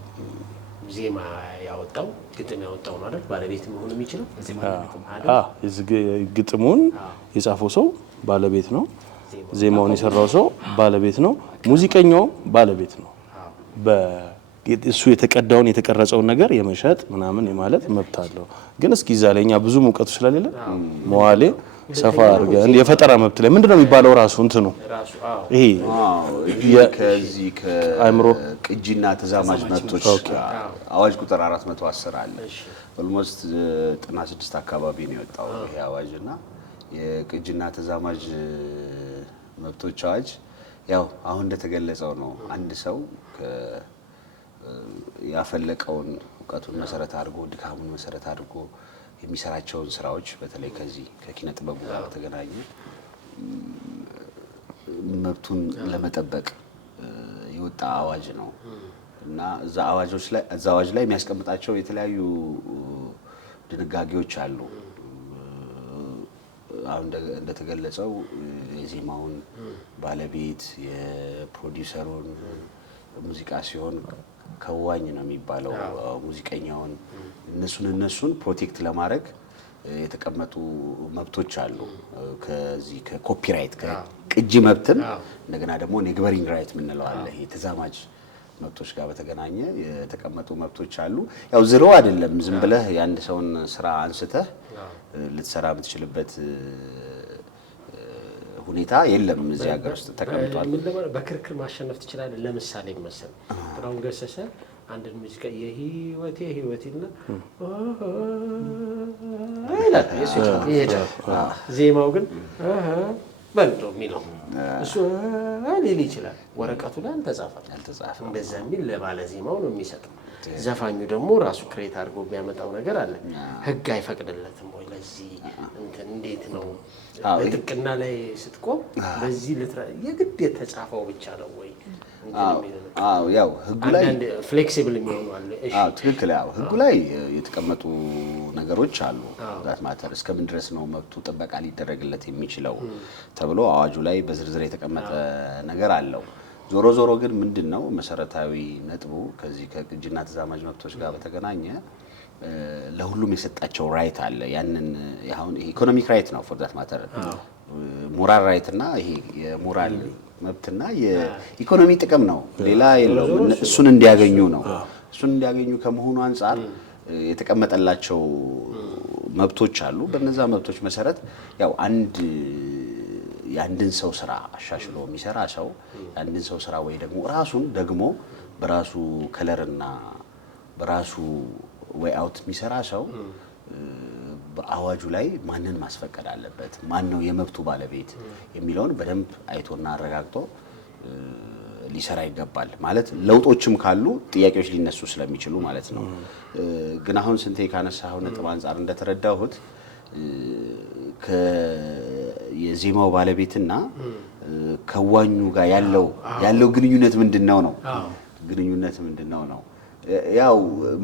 ዜማ ያወጣው ግጥም ያወጣው ነው አይደል? ባለቤት መሆን የሚችለው ግጥሙን የጻፈው ሰው ባለቤት ነው። ዜማውን የሰራው ሰው ባለቤት ነው። ሙዚቀኛው ባለቤት ነው። እሱ የተቀዳውን የተቀረጸውን ነገር የመሸጥ ምናምን የማለት መብት አለው። ግን እስኪ እዛ ላይ እኛ ብዙ ሙቀቱ ስለሌለ መዋሌ ሰፋ አድርገን የፈጠራ መብት ላይ ምንድነው የሚባለው ራሱ እንትኑ ይሄ ከዚህ ከአእምሮ ቅጂና ተዛማጅ መብቶች አዋጅ ቁጥር 410 አለ። ኦልሞስት 96 አካባቢ ነው የወጣው ይሄ አዋጅ እና የቅጂና ተዛማጅ መብቶች አዋጅ ያው አሁን እንደተገለጸው ነው። አንድ ሰው ያፈለቀውን እውቀቱን መሰረት አድርጎ ድካሙን መሰረት አድርጎ የሚሰራቸውን ስራዎች በተለይ ከዚህ ከኪነ ጥበቡ ጋር በተገናኘ መብቱን ለመጠበቅ የወጣ አዋጅ ነው እና እዛ አዋጅ ላይ የሚያስቀምጣቸው የተለያዩ ድንጋጌዎች አሉ። አሁን እንደተገለጸው የዜማውን ባለቤት የፕሮዲውሰሩን ሙዚቃ ሲሆን ከዋኝ ነው የሚባለው ሙዚቀኛውን እነሱን ፕሮቴክት ለማድረግ የተቀመጡ መብቶች አሉ። ከዚህ ከኮፒራይት ከቅጂ መብትም እንደገና ደግሞ ኔግበሪንግ ራይት የምንለው አለ። ይሄ ተዛማጅ መብቶች ጋር በተገናኘ የተቀመጡ መብቶች አሉ። ያው ዝሮ አይደለም ዝም ብለህ የአንድ ሰውን ስራ አንስተህ ልትሰራ የምትችልበት ሁኔታ የለም። እዚህ ሀገር ውስጥ ተቀምጧል። በክርክር ማሸነፍ ትችላለህ። ለምሳሌ መሰል ጥላሁን ገሰሰ አንድ ሙዚቃ የህይወቴና ዜማው ግን በልጦ የሚለው እሱ ሊል ይችላል። ወረቀቱ ላይ አልተጻፈም እንደዛ የሚል ለባለ ዜማው ነው የሚሰጠው። ዘፋኙ ደግሞ ራሱ ክሬት አድርጎ የሚያመጣው ነገር አለ። ህግ አይፈቅድለትም ወይ? ለዚህ እንትን እንዴት ነው በጥቅና ላይ ስትቆም በዚህ የግድ የተጻፈው ብቻ ነው ወይ? ያው ህጉ ላይ ፍሌክሲብል የሚሆኑ አለ። ትክክል። ያው ህጉ ላይ የተቀመጡ ነገሮች አሉ። ዛት ማተር እስከምን ድረስ ነው መብቱ ጥበቃ ሊደረግለት የሚችለው ተብሎ አዋጁ ላይ በዝርዝር የተቀመጠ ነገር አለው። ዞሮ ዞሮ ግን ምንድነው መሰረታዊ ነጥቡ ከዚህ ከቅጂና ተዛማጅ መብቶች ጋር በተገናኘ ለሁሉም የሰጣቸው ራይት አለ። ያንን አሁን ኢኮኖሚክ ራይት ነው ፎር ዛት ማተር ሞራል ራይት እና ይሄ የሞራል መብትና የኢኮኖሚ ጥቅም ነው። ሌላ የለውም። እሱን እንዲያገኙ ነው። እሱን እንዲያገኙ ከመሆኑ አንፃር የተቀመጠላቸው መብቶች አሉ። በእነዛ መብቶች መሰረት ያው የአንድን ሰው ስራ አሻሽሎ የሚሰራ ሰው የአንድን ሰው ስራ ወይ ደግሞ ራሱን ደግሞ በራሱ ከለርና በራሱ ወይ አውት የሚሰራ ሰው በአዋጁ ላይ ማንን ማስፈቀድ አለበት፣ ማን ነው የመብቱ ባለቤት የሚለውን በደንብ አይቶና አረጋግጦ ሊሰራ ይገባል። ማለት ለውጦችም ካሉ ጥያቄዎች ሊነሱ ስለሚችሉ ማለት ነው። ግን አሁን ስንቴ ካነሳው ነጥብ አንፃር እንደተረዳሁት የዜማው ባለቤትና ከዋኙ ጋር ያለው ግንኙነት ምንድነው ነው? ግንኙነት ምንድነው ነው? ያው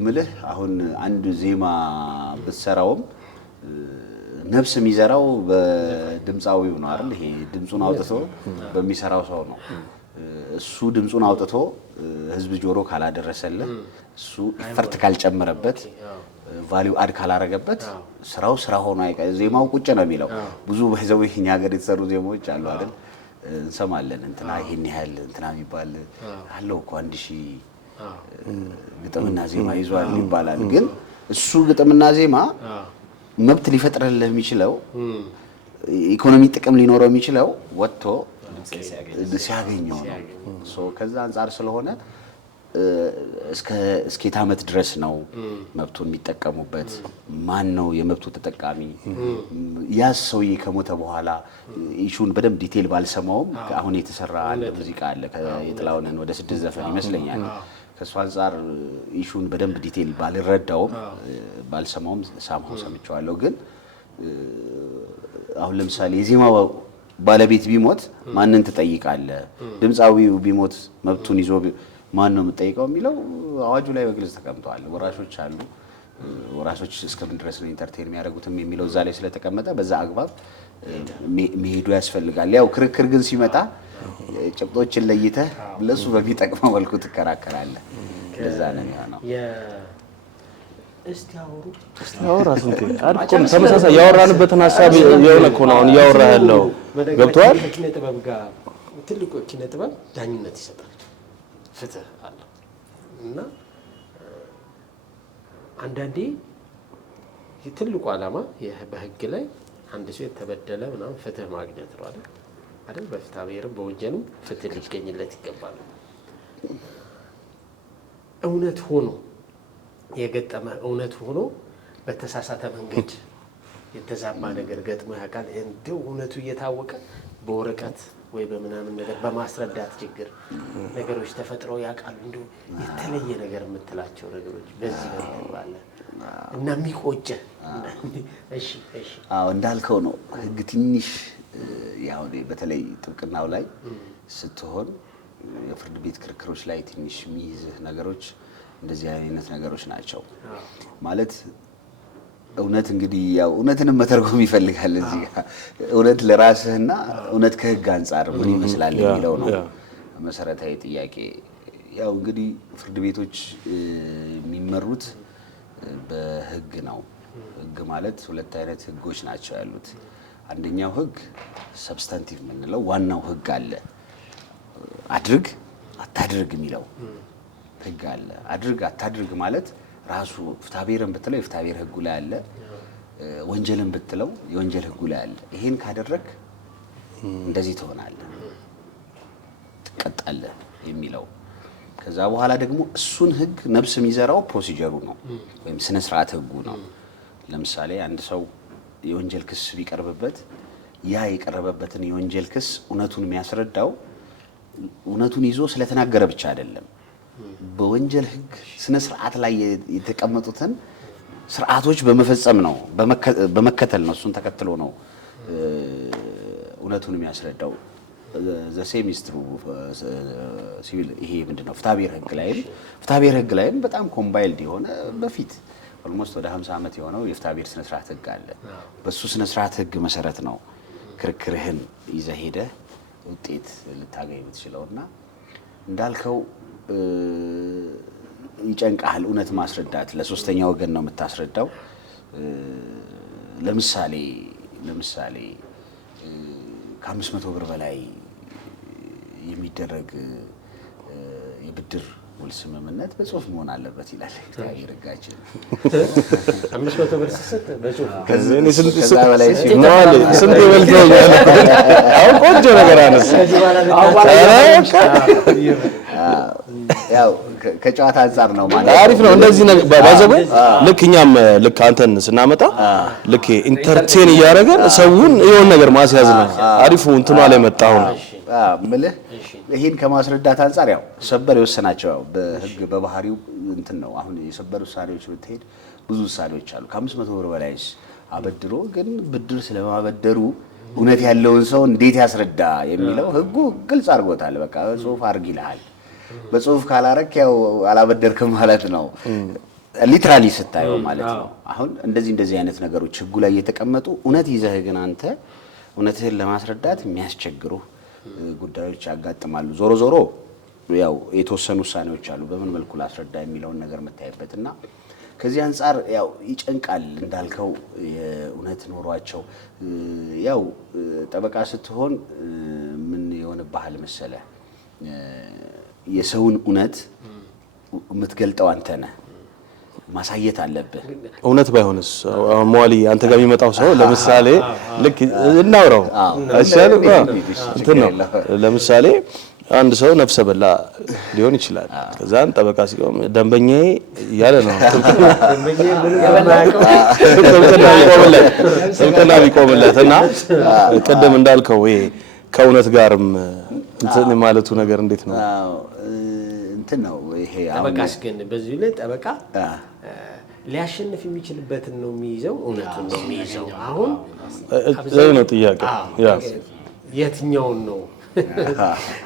ምልህ አሁን አንድ ዜማ ብትሰራውም ነፍስ የሚዘራው በድምፃዊው ነው አይደል? ይሄ ድምጹን አውጥቶ በሚሰራው ሰው ነው። እሱ ድምጹን አውጥቶ ህዝብ ጆሮ ካላደረሰልህ፣ እሱ ኢፈርት ካልጨመረበት፣ ቫልዩ አድ ካላረገበት ስራው ስራ ሆኖ አይቀር። ዜማው ቁጭ ነው የሚለው። ብዙ በዛው እኛ ሀገር የተሰሩ ዜማዎች አሉ አይደል? እንሰማለን። እንትና ይሄን ያህል እንትና የሚባል አለው እኮ 1000 ግጥምና ዜማ ይዟል ይባላል። ግን እሱ ግጥምና ዜማ መብት ሊፈጥርልህ የሚችለው ኢኮኖሚ ጥቅም ሊኖረው የሚችለው ወጥቶ ሲያገኘው ነው። ከዛ አንፃር ስለሆነ እስከ ዓመት ድረስ ነው መብቱን የሚጠቀሙበት። ማን ነው የመብቱ ተጠቃሚ? ያ ሰውዬ ከሞተ በኋላ ኢሹን በደንብ ዲቴል ባልሰማውም አሁን የተሰራ አንድ ሙዚቃ አለ የጥላሁንን ወደ 6 ዘፈን ይመስለኛል። ከሱ አንፃር ኢሹን በደንብ ዲቴል ባልረዳውም ባልሰማውም ሳምሆ ሰምቼዋለሁ። ግን አሁን ለምሳሌ የዜማው ባለቤት ቢሞት ማንን ትጠይቃለህ? ድምፃዊው ቢሞት መብቱን ይዞ ማን ነው የምጠይቀው የሚለው አዋጁ ላይ በግልጽ ተቀምጧል። ወራሾች አሉ። ራሶች እስከምን ድረስ ነው ኢንተርቴን የሚያደርጉትም የሚለው እዛ ላይ ስለተቀመጠ በዛ አግባብ መሄዱ ያስፈልጋል። ያው ክርክር ግን ሲመጣ ጭብጦችን ለይተህ ለሱ በሚጠቅመው መልኩ ትከራከራለህ። ለዛ ነው የሚሆነው። እስቲ አውራ ስንት አድርጎ ተመሳሳይ ያወራንበትን ሐሳብ የሆነ እኮ ነው አሁን እያወራ ያለው ገብቷል። ኪነ ጥበብ ጋር ትልቁ ኪነ ጥበብ ዳኝነት ይሰጣል፣ ፍትህ አለ እና አንዳንዴ ትልቁ ዓላማ በህግ ላይ አንድ ሰው የተበደለ ምናምን ፍትህ ማግኘት ነው አይደል? በፍትሐ ብሔርም በወንጀልም ፍትህ ሊገኝለት ይገባል። እውነት ሆኖ የገጠመ እውነት ሆኖ በተሳሳተ መንገድ የተዛባ ነገር ገጥሞ ያውቃል? እንደው እውነቱ እየታወቀ በወረቀት ወይ በምናምን ነገር በማስረዳት ችግር ነገሮች ተፈጥረው ያውቃሉ? እንደው የተለየ ነገር የምትላቸው ነገሮች በዚህ ነገር ባለ እና የሚቆጨ እሺ አዎ እንዳልከው ነው። ህግ ትንሽ ያው በተለይ ጥብቅናው ላይ ስትሆን የፍርድ ቤት ክርክሮች ላይ ትንሽ የሚይዝህ ነገሮች እንደዚህ አይነት ነገሮች ናቸው። ማለት እውነት እንግዲህ ያው እውነትንም መተርጎም ይፈልጋል። እዚህ ጋር እውነት ለራስህና እውነት ከህግ አንጻር ምን ይመስላል የሚለው ነው መሰረታዊ ጥያቄ። ያው እንግዲህ ፍርድ ቤቶች የሚመሩት በህግ ነው። ህግ ማለት ሁለት አይነት ህጎች ናቸው ያሉት። አንደኛው ህግ ሰብስታንቲቭ የምንለው ዋናው ህግ አለ። አድርግ አታድርግ የሚለው ህግ አለ። አድርግ አታድርግ ማለት ራሱ ፍትሐ ብሔርን ብትለው የፍትሐ ብሔር ህጉ ላይ አለ። ወንጀልን ብትለው የወንጀል ህጉ ላይ አለ። ይሄን ካደረግ እንደዚህ ትሆናለህ፣ ትቀጣለህ የሚለው። ከዛ በኋላ ደግሞ እሱን ህግ ነፍስ የሚዘራው ፕሮሲጀሩ ነው ወይም ስነ ስርዓት ህጉ ነው። ለምሳሌ አንድ ሰው የወንጀል ክስ ቢቀርብበት ያ የቀረበበትን የወንጀል ክስ እውነቱን የሚያስረዳው እውነቱን ይዞ ስለተናገረ ብቻ አይደለም። በወንጀል ህግ ስነ ስርዓት ላይ የተቀመጡትን ስርዓቶች በመፈጸም ነው፣ በመከተል ነው። እሱን ተከትሎ ነው እውነቱን የሚያስረዳው። ዘ ሴም ኢዝ ትሩ ሲቪል ይሄ ምንድነው ፍትሐ ብሔር ህግ ላይም በጣም ኮምባይልድ የሆነ በፊት ኦልሞስት ወደ 50 ዓመት የሆነው የፍትሐ ብሔር ስነ ስርዓት ህግ አለ። በሱ ስነ ስርዓት ህግ መሰረት ነው ክርክርህን ይዘህ ሄደህ ውጤት ልታገኝ የምትችለውና እንዳልከው ይጨንቃል። እውነት ማስረዳት ለሶስተኛ ወገን ነው የምታስረዳው። ለምሳሌ ከ500 ብር በላይ የሚደረግ የብድር ውል ስምምነት በጽሁፍ መሆን አለበት ይላል እግዚአብሔር ሕጋችን። 500 ብር ሲሰጥ በጽሁፍ ከዛ በላይ ስንት ይበልተኛል። አሁን ቆንጆ ነገር አነሳ። ያው ከጨዋታ አንፃር ነው ማለት አሪፍ ነው። እንደዚህ ነገር ባዘበ ልክ እኛም ልክ አንተን ስናመጣ ልክ ኢንተርቴን እያደረገን ሰውን የሆነ ነገር ማስያዝ ነው። አሪፉ እንትኗ ላይ መጣው ነው ምልህ። ይሄን ከማስረዳት አንፃር ያው ሰበር የወሰናቸው በህግ በባህሪው እንትን ነው። አሁን የሰበር ውሳኔዎች ብትሄድ ብዙ ውሳኔዎች አሉ። ከ500 ብር በላይስ አበድሮ ግን ብድር ስለማበደሩ እውነት ያለውን ሰው እንዴት ያስረዳ የሚለው ህጉ ግልጽ አድርጎታል። በቃ በጽሁፍ አድርግ ይልሃል። በጽሁፍ ካላረክ ያው አላበደርክም ማለት ነው። ሊትራሊ ስታየው ማለት ነው። አሁን እንደዚህ አይነት ነገሮች ህጉ ላይ የተቀመጡ እውነት ይዘህ ግን አንተ እውነትህን ለማስረዳት የሚያስቸግሩ ጉዳዮች ያጋጥማሉ። ዞሮ ያው የተወሰኑ ውሳኔዎች አሉ በምን መልኩ ላስረዳ የሚለውን ነገር መታየበትና ከዚህ አንፃር ያው ይጨንቃል። እንዳልከው የእውነት ኖሯቸው ያው ጠበቃ ስትሆን ምን የሆነ ባህል መሰለ የሰውን እውነት የምትገልጠው አንተ ነህ፣ ማሳየት አለብህ። እውነት ባይሆንስ ሟሊ አንተ ጋር የሚመጣው ሰው ለምሳሌ ልክ እናውራው አሻለ እንትን ነው። ለምሳሌ አንድ ሰው ነፍሰ በላ ሊሆን ይችላል። ከዛን ጠበቃ ሲቆም ደንበኛዬ እያለ ነው ጥብቅና ቢቆምለት እና ቅድም እንዳልከው ይሄ ከእውነት ጋርም እንትን ማለቱ ነገር እንዴት ነው? እንትን ነው ይሄ ጠበቃስ ግን በዚህ ላይ ጠበቃ ሊያሸንፍ የሚችልበትን ነው የሚይዘው፣ እውነቱን ነው የሚይዘው። አሁን እዚህ ነው ጥያቄ የትኛውን ነው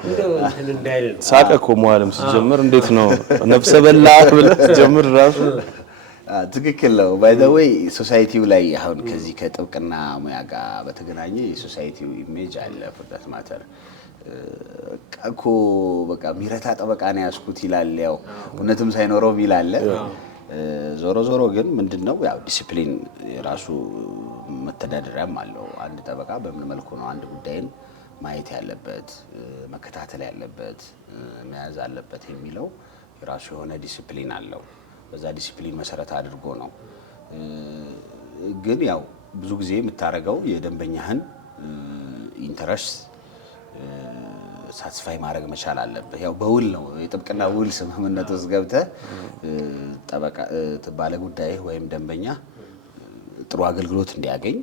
እንደው እንትን እንዳይል ሳቀ እኮ መዋልም ሲጀምር እንዴት ነው ነፍሰ በላ ብለህ ጀምር ራሱ ትክክል ነው። ባይ ዘ ዌይ ሶሳይቲው ላይ አሁን ከዚህ ከጥብቅና ሙያ ጋር በተገናኘ የሶሳይቲው ኢሜጅ አለ ፎርዳት ማተር እኮ በቃ ሚረታ ጠበቃ ነው ያስኩት ይላል። ያው እውነትም ሳይኖረው ይላል። ዞሮ ዞሮ ግን ምንድነው ያው ዲሲፕሊን የራሱ መተዳደሪያም አለው። አንድ ጠበቃ በምን መልኩ ነው አንድ ጉዳይን ማየት ያለበት መከታተል ያለበት መያዝ አለበት የሚለው የራሱ የሆነ ዲሲፕሊን አለው። በዛ ዲሲፕሊን መሰረት አድርጎ ነው። ግን ያው ብዙ ጊዜ የምታረገው የደንበኛህን ኢንተረስት ሳትስፋይ ማድረግ መቻል አለበት። ያው በውል ነው የጥብቅና ውል ስምምነት ውስጥ ገብተህ ጠበቃ ባለ ጉዳይ ወይም ደንበኛ ጥሩ አገልግሎት እንዲያገኝ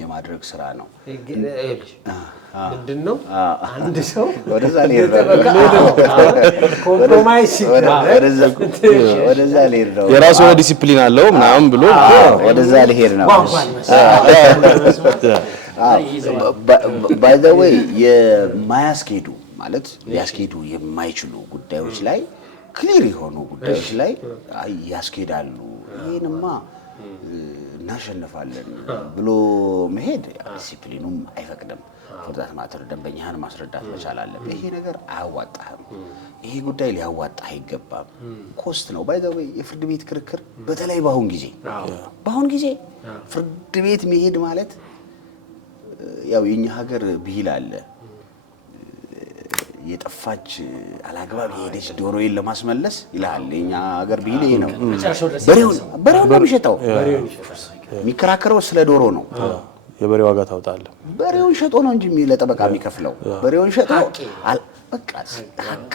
የማድረግ ስራ ነው። ምንድነው አንድ ሰው ወደዛ ሊሄድ ነው የራሱ የሆነ ዲሲፕሊን አለው ምናምን ብሎ ወደዛ ሊሄድ ነው። ባይ ዘ ዌይ የማያስኬዱ ማለት ሊያስኬዱ የማይችሉ ጉዳዮች ላይ ክሊር የሆኑ ጉዳዮች ላይ ያስኬዳሉ ይሄንማ እናሸንፋለን ብሎ መሄድ ዲሲፕሊኑም አይፈቅድም። ፎርዳት ማተር ደንበኛህን ማስረዳት መቻል አለበት። ይሄ ነገር አያዋጣህም፣ ይሄ ጉዳይ ሊያዋጣህ አይገባም፣ ኮስት ነው። ባይ ዘ ዌይ የፍርድ ቤት ክርክር በተለይ በአሁን ጊዜ ፍርድ ቤት መሄድ ማለት ያው የኛ ሀገር ብሂል አለ የጠፋች አላግባብ የሄደች ዶሮዬን ለማስመለስ ይላል። የኛ ሀገር ብሂል ይሄ ነው። በሬውን ነው የሚሸጠው። የሚከራከረው ስለ ዶሮ ነው። የበሬ ዋጋ ታውጣለህ። በሬውን ሸጦ ነው እንጂ ለጠበቃ የሚከፍለው በሬውን ሸጦ በቃ ሀቅ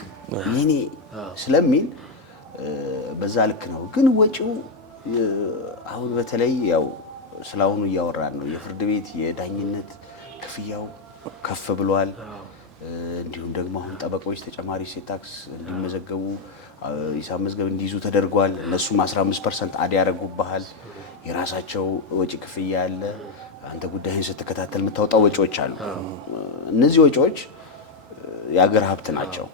የኔ ስለሚል በዛ ልክ ነው። ግን ወጪው አሁን በተለይ ያው ስላሁኑ እያወራን ነው። የፍርድ ቤት የዳኝነት ክፍያው ከፍ ብሏል። እንዲሁም ደግሞ አሁን ጠበቆች ተጨማሪ እሴት ታክስ እንዲመዘገቡ ሂሳብ መዝገብ እንዲይዙ ተደርጓል። እነሱም 15% አድ ያደርጉብሃል። የራሳቸው ወጪ ክፍያ አለ። አንተ ጉዳይን ስትከታተል የምታወጣው ወጪዎች አሉ። እነዚህ ወጪዎች የአገር ሀብት ናቸው።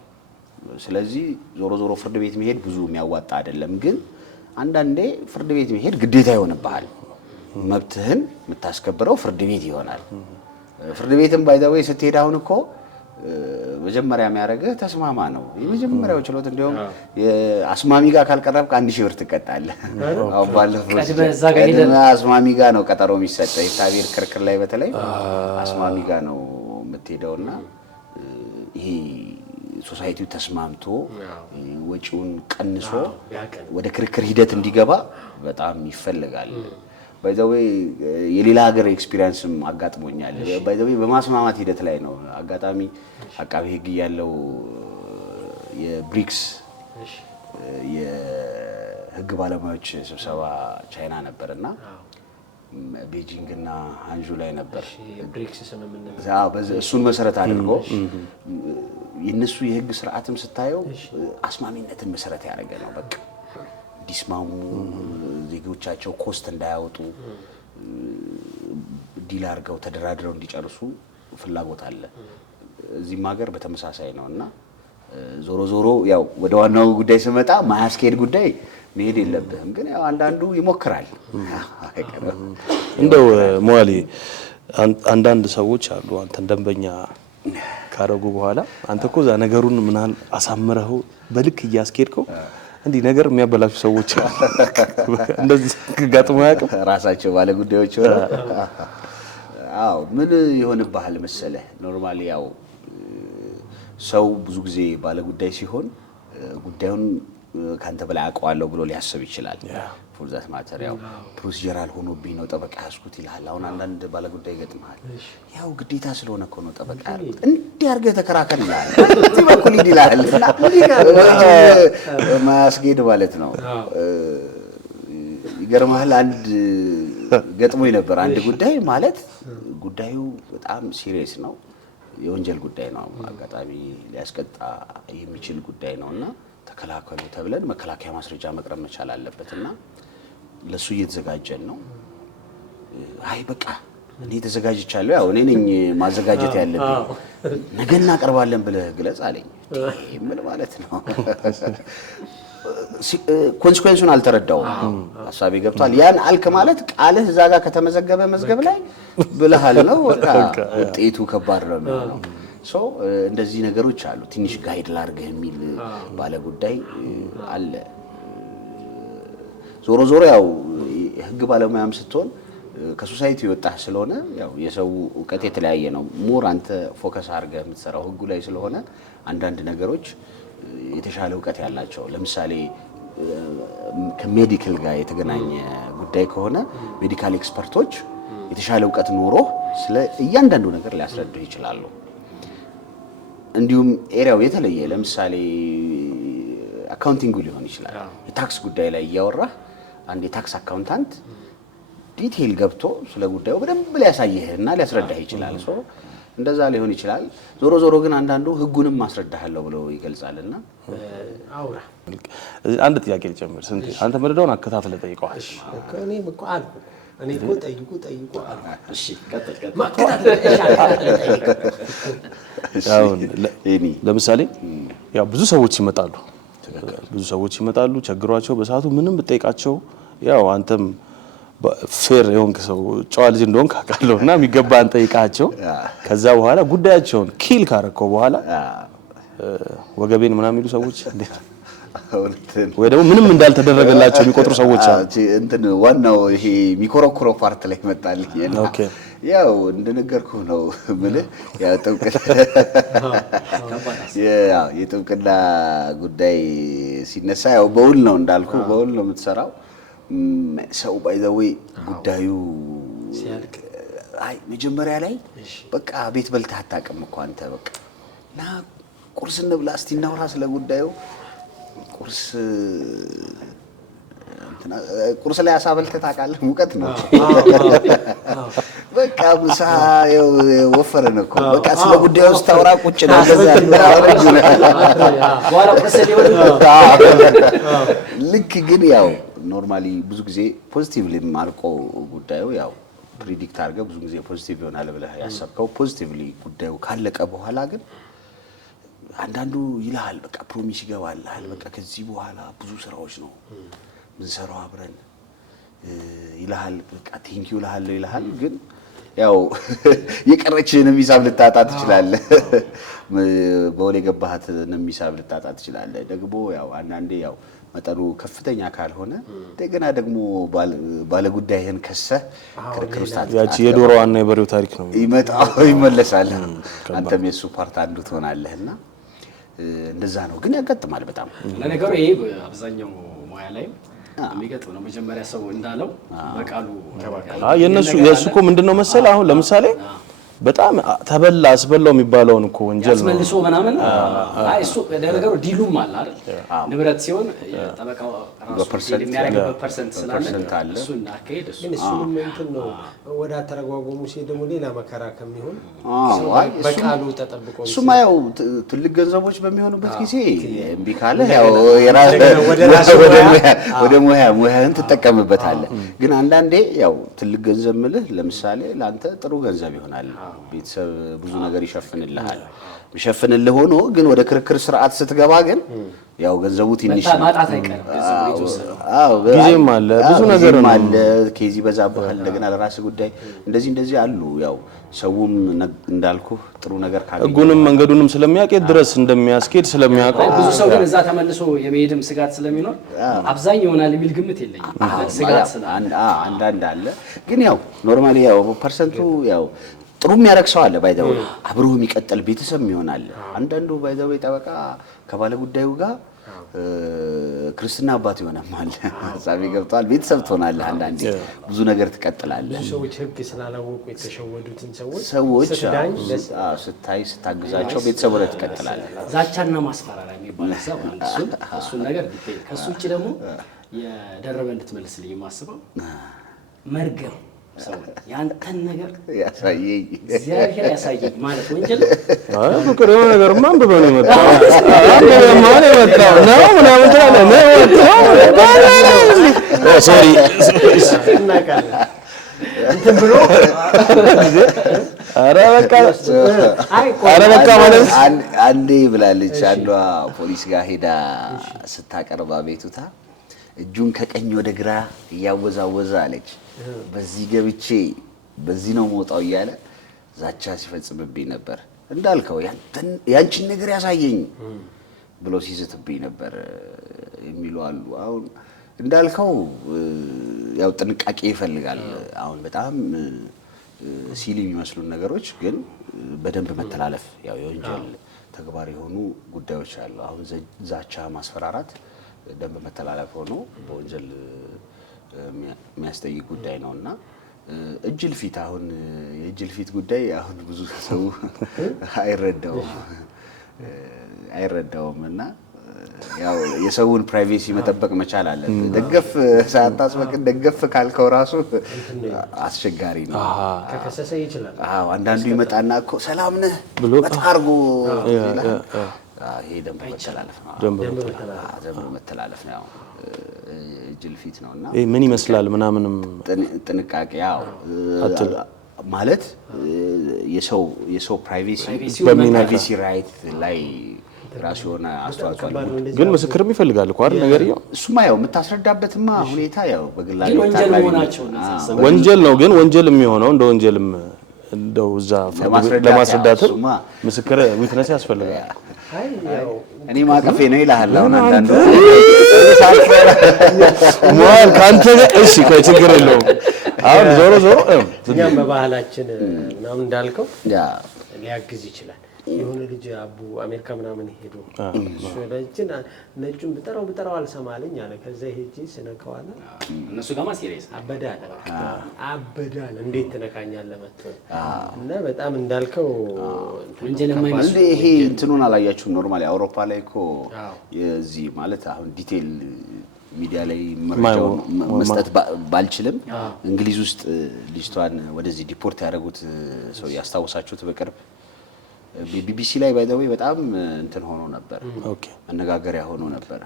ስለዚህ ዞሮ ዞሮ ፍርድ ቤት መሄድ ብዙ የሚያዋጣ አይደለም። ግን አንዳንዴ ፍርድ ቤት መሄድ ግዴታ ይሆንብሃል። መብትህን የምታስከብረው ፍርድ ቤት ይሆናል። ፍርድ ቤትም ባይ ዘ ዌይ ስትሄድ አሁን እኮ መጀመሪያ የሚያደርግህ ተስማማ ነው። የመጀመሪያው ችሎት እንዲያውም አስማሚ ጋር ካልቀረብክ 1000 ብር ትቀጣለህ። አሁን ባለፈው አስማሚ ጋር ነው ቀጠሮ የሚሰጠው። የታቢር ክርክር ላይ በተለይ አስማሚ ጋር ነው የምትሄደውና ይሄ ሶሳይቲው ተስማምቶ ወጪውን ቀንሶ ወደ ክርክር ሂደት እንዲገባ በጣም ይፈልጋል። ባይ ዘ ዌይ የሌላ ሀገር ኤክስፒሪየንስም አጋጥሞኛል። ባይ ዘ ዌይ በማስማማት ሂደት ላይ ነው አጋጣሚ አቃቤ ሕግ ያለው የብሪክስ የሕግ ባለሙያዎች ስብሰባ ቻይና ነበርና ቤጂንግ እና ሃንዡ ላይ ነበር። ብሪክስ ስምምነት እሱን መሰረት አድርጎ የነሱ የሕግ ስርዓትም ስታየው አስማሚነትን መሰረት ያደረገ ነው። በቃ ዲስማሙ ዜጎቻቸው ኮስት እንዳያወጡ ዲል አድርገው ተደራድረው እንዲጨርሱ ፍላጎት አለ። እዚህም ሀገር በተመሳሳይ ነውና ዞሮ ዞሮ ያው ወደ ዋናው ጉዳይ ስመጣ ማያስኬድ ጉዳይ መሄድ የለብህም። ግን ያው አንዳንዱ ይሞክራል። እንደው ሞዋሊ አንዳንድ ሰዎች አሉ አንተን ደንበኛ ካረጉ በኋላ አንተ እኮ ዛ ነገሩን ምናል አሳምረው በልክ እያስኬድከው እንዲህ ነገር የሚያበላሹ ሰዎች እንደዚህ ጋጥሞ ያውቅም? ራሳቸው ባለ ጉዳዮች ሆነ አዎ ምን ይሆንብሃል መሰለህ ኖርማሊ ያው ሰው ብዙ ጊዜ ባለ ጉዳይ ሲሆን ጉዳዩን ካንተ በላይ አውቀዋለሁ ብሎ ሊያስብ ይችላል። ፎርዛት ማተር ያው ፕሮሲጀራል ሆኖብኝ ነው ጠበቃ ያስኩት ይላል። አሁን አንዳንድ ባለ ጉዳይ ይገጥማል። ያው ግዴታ ስለሆነ እኮ ነው ጠበቃ ያልኩት እንዲህ አድርገህ ተከራከር ይላል። እዚህ በኩል ይላል ማያስጌድ ማለት ነው። ይገርምሃል አንድ ገጥሞኝ ነበር አንድ ጉዳይ ማለት ጉዳዩ በጣም ሲሪየስ ነው። የወንጀል ጉዳይ ነው። አጋጣሚ ሊያስቀጣ የሚችል ጉዳይ ነውና ተከላከሉ ተብለን መከላከያ ማስረጃ መቅረብ መቻል አለበትና ለሱ እየተዘጋጀን ነው። አይ በቃ እኔ ተዘጋጅቻለሁ ያው እኔ ነኝ ማዘጋጀት ያለብኝ ነገ እናቀርባለን ብለህ ግለጽ አለኝ። ምን ማለት ነው? ኮንሲኩዌንሱን አልተረዳውም። ሐሳቤ ገብቷል። ያን አልክ ማለት ቃልህ እዛ ጋር ከተመዘገበ መዝገብ ላይ ብለሃል ነው። በቃ ውጤቱ ከባድ ነው የሚሆነው። እንደዚህ ነገሮች አሉ። ትንሽ ጋይድ ላድርግህ የሚል ባለጉዳይ አለ። ዞሮ ዞሮ ያው ህግ ባለሙያም ስትሆን ከሶሳይቲ ወጣህ ስለሆነ ያው የሰው ዕውቀት የተለያየ ነው። ሞር አንተ ፎከስ አድርገህ የምትሰራው ህጉ ላይ ስለሆነ አንዳንድ ነገሮች የተሻለ ዕውቀት ያላቸው ለምሳሌ ከሜዲካል ጋር የተገናኘ ጉዳይ ከሆነ ሜዲካል ኤክስፐርቶች የተሻለ ዕውቀት ኖሮ ስለ እያንዳንዱ ነገር ሊያስረዱህ ይችላሉ። እንዲሁም ኤሪያው የተለየ ለምሳሌ አካውንቲንግ ሊሆን ይችላል። የታክስ ጉዳይ ላይ እያወራህ አንድ የታክስ አካውንታንት ዲቴይል ገብቶ ስለ ጉዳዩ በደንብ ሊያሳይህና ሊያስረዳህ ይችላል። እንደዛ ሊሆን ይችላል። ዞሮ ዞሮ ግን አንዳንዱ ህጉንም ማስረዳሃለሁ ብሎ ይገልጻልና አውራ አንድ ጥያቄ ልጨምር። ስንቴ አንተ መረዳውን አከታተለ ጠይቀዋል። እኔ እኮ ጠይቁ አልኩ። እሺ ቀጥል። ለምሳሌ ያው ብዙ ሰዎች ይመጣሉ ቸግሯቸው በሰዓቱ ምንም ብጠይቃቸው ያው አንተም ፌር የሆንክ ሰው ጨዋ ልጅ እንደሆንክ አውቃለሁና የሚገባህን ጠይቃቸው ከዛ በኋላ ጉዳያቸውን ኪል ካረከው በኋላ ወገቤን ምናምን የሚሉ ሰዎች ወይ ደግሞ ምንም እንዳልተደረገላቸው የሚቆጥሩ ሰዎች አሉ። እንትን ዋናው ይሄ ሚኮሮኮሮ ፓርት ላይ መጣልኝ። ያው እንደነገርኩህ ነው ማለት ያው የጥብቅና ጉዳይ ሲነሳ ያው በውል ነው እንዳልኩ በውል ነው የምትሰራው። ሰው ባይ ዘ ዌይ ጉዳዩ ሲያልቅ መጀመሪያ ላይ በቃ ቤት በልተህ አታውቅም እኮ አንተ በቃ ና ቁርስ እንብላ እስቲ እናውራ ስለ ጉዳዩ ቁርስ ላይ አሳ በልተህ ታውቃለህ? ሙቀት ነው በቃ ምሳ ወፈረን እኮ በቃ ስለ ጉዳዩ ስታወራ ቁጭ ነው ልክ ግን ያው ኖርማሊ ብዙ ጊዜ ፖዚቲቭሊ ማልቆ ጉዳዩ ያው ፕሪዲክት አድርገህ ብዙ ጊዜ ፖዚቲቭ ይሆናል ብለህ ያሰብከው ፖዚቲቭሊ ጉዳዩ ካለቀ በኋላ ግን አንዳንዱ ይልሃል በቃ ፕሮሚስ ይገባልሃል በቃ ከዚህ በኋላ ብዙ ስራዎች ነው ምን ሰራው አብረን ይልሃል በቃ ቴንኪው ይልሃል ግን ያው የቀረችህንም ሂሳብ ልታጣ ትችላለህ። በወሌ የገባህትንም ሂሳብ ልታጣ ትችላለህ። ደግሞ ያው አንዳንዴ ያው መጠኑ ከፍተኛ ካልሆነ እንደገና ደግሞ ባለጉዳይህን ከሰህ ክርክር ውስጥ ያቺ የዶሮዋና የበሬው ታሪክ ነው ይመለሳል። አንተም የሱ ፓርት አንዱ ትሆናለህና እንደዛ ነው። ግን ያጋጥማል በጣም ለነገሩ ይሄ አብዛኛው ሙያ ላይ የሚገጥም ነው። መጀመሪያ ሰው እንዳለው በቃሉ የነሱ እኮ ምንድነው መሰለህ አሁን ለምሳሌ በጣም ተበላ አስበላው የሚባለውን እኮ ወንጀል ነው ያስመልሶ ምናምን እሱ ለነገሩ ዲሉም አለ አይደል? ንብረት ሲሆን ጠበቃው ራሱ የሚያደርገው ፐርሰንት ስላለ እሱና አካሄድ እሱ ግን እሱም እንትን ነው ወደ አተረጓጎሙ ሲሄድ ደግሞ ሌላ መከራ ከሚሆን በቃሉ ተጠብቆ እሱማ ያው ትልቅ ገንዘቦች በሚሆኑበት ጊዜ እምቢ ካለ ያው ወደ ሙያህን ትጠቀምበታለህ። ግን አንዳንዴ ያው ትልቅ ገንዘብ ምልህ ለምሳሌ ለአንተ ጥሩ ገንዘብ ይሆናል። ቤተሰብ ብዙ ነገር ይሸፍንልሃል። ይሸፍንልህ ሆኖ ግን ወደ ክርክር ስርዓት ስትገባ ግን ያው ገንዘቡ ትንሽ ማጣት አይቀርም። ጊዜም አለ ብዙ ነገር አለ። ከዚ በዛብሃል እንደገና ለራስ ጉዳይ እንደዚህ አሉ። ያው ሰውም እንዳልኩ ጥሩ ነገር ካለ ህጉንም መንገዱንም ስለሚያውቅ ድረስ እንደሚያስኬድ ስለሚያውቅ ብዙ ሰው ግን እዛ ተመልሶ የመሄድም ስጋት ስለሚኖር አብዛኛው ይሆናል የሚል ግምት የለኝም። ስጋት ስላለ አንዳንድ አለ። ግን ያው ኖርማሊ ያው ፐርሰንቱ ያው ጥሩ የሚያደርግ ሰው አለ። ባይዛው አብሮ የሚቀጥል ቤተሰብ ይሆናል። አንዳንዱ ባይዛው ጠበቃ ከባለ ጉዳዩ ጋር ክርስትና አባት ይሆናል። ሐሳቤ ገብቷል። ቤተሰብ ትሆናለህ። አንዳንዴ ብዙ ነገር ትቀጥላለህ። ሰዎች ህግ ስላላወቁ የተሸወዱትን ሰዎች ስታግዛቸው ቤተሰብ ወደ ትቀጥላለህ። ዛቻና ማስፈራሪያ የሚባል ሐሳብ አለ። እሱን ነገር ዲቴል ከሱ ውጪ ደግሞ የደረበ እንድትመልስልኝ የማስበው መርገም ሰው ያንተን ነገር ያሳየኝ እግዚአብሔር ያሳየኝ ማለት ወንጀል ፍቅር የሆነ ነገር ማንበብ ነው የመጣው ነው ምናምን ትላለህ ነው ሶሪ እናቃለን እንትን ብሎ ኧረ በቃ ማለት አንዴ ብላለች አንዷ ፖሊስ ጋር ሄዳ ስታቀርብ አቤቱታ እጁን ከቀኝ ወደ ግራ እያወዛወዘ አለች በዚህ ገብቼ በዚህ ነው መውጣው እያለ ዛቻ ሲፈጽምብኝ ነበር እንዳልከው ያንቺን ነገር ያሳየኝ ብሎ ሲዝትብኝ ነበር የሚሉ አሉ። አሁን እንዳልከው ያው ጥንቃቄ ይፈልጋል። አሁን በጣም ሲሊ የሚመስሉ ነገሮች ግን በደንብ መተላለፍ ያው የወንጀል ተግባር የሆኑ ጉዳዮች አሉ። አሁን ዛቻ፣ ማስፈራራት ደንብ መተላለፍ ሆኖ በወንጀል የሚያስጠይቅ ጉዳይ ነውና እጅል ፊት አሁን የእጅል ፊት ጉዳይ አሁን ብዙ ሰው አይረዳውም እና ያው የሰውን ፕራይቬሲ መጠበቅ መቻል አለበት። ደገፍ ሳታስፈቅድ ደገፍ ካልከው ራሱ አስቸጋሪ ነው። ከከሰሰ ይችላል። አዎ አንዳንዱ ይመጣና እኮ ሰላም ነህ ብሎ መጣርጎ ይላል። ይሄ ደንብ መተላለፍ ነው። ደንብ መተላለፍ ነው። እጅል ፊት ነውና ምን ይመስላል ምናምንም ጥንቃቄ ያው ማለት የሰው ፕራይቬሲ ፕራይቬሲ ራይት ላይ ራሱ የሆነ አስተዋጽኦ አለው። ግን ምስክርም ይፈልጋል እኮ አይደል ነገር እሱማ ያው የምታስረዳበትማ ሁኔታ ያው በግላጭ ወንጀል ነው። ግን ወንጀል የሚሆነው እንደ ወንጀልም እንደው እዛ ለማስረዳትም ምስክር ዊትነስ ያስፈልጋል። እኔ ማቀፌ ነው ይላል አሁን አንዳንዱ ሞል ካንተ እሺ ቆይ ችግር የለውም። አሁን ዞሮ እኛም በባህላችን ምናምን እንዳልከው ሊያግዝ ይችላል። የሆነ ልጅ አቡ አሜሪካ ምናምን ሄዶ እሱ ለእጅን ነጩን ብጠራው አልሰማልኝ አለ። ከዛ ሄጂ ስነካዋለ እነሱ ጋማ ሲሪየስ አበዳል እንዴት ትነካኛለህ መጥቶ እና በጣም እንዳልከው ወንጀል የማይመስል ይሄ እንትኑን አላያችሁም? ኖርማሊ አውሮፓ ላይ እኮ የዚህ ማለት አሁን ዲቴል ሚዲያ ላይ መረጃው መስጠት ባልችልም እንግሊዝ ውስጥ ልጅቷን ወደዚህ ዲፖርት ያደረጉት ሰው ያስታውሳችሁት በቅርብ ቢቢሲ ላይ ባይ ዘ ወይ በጣም እንትን ሆኖ ነበር። ኦኬ መነጋገሪያ ሆኖ ነበር።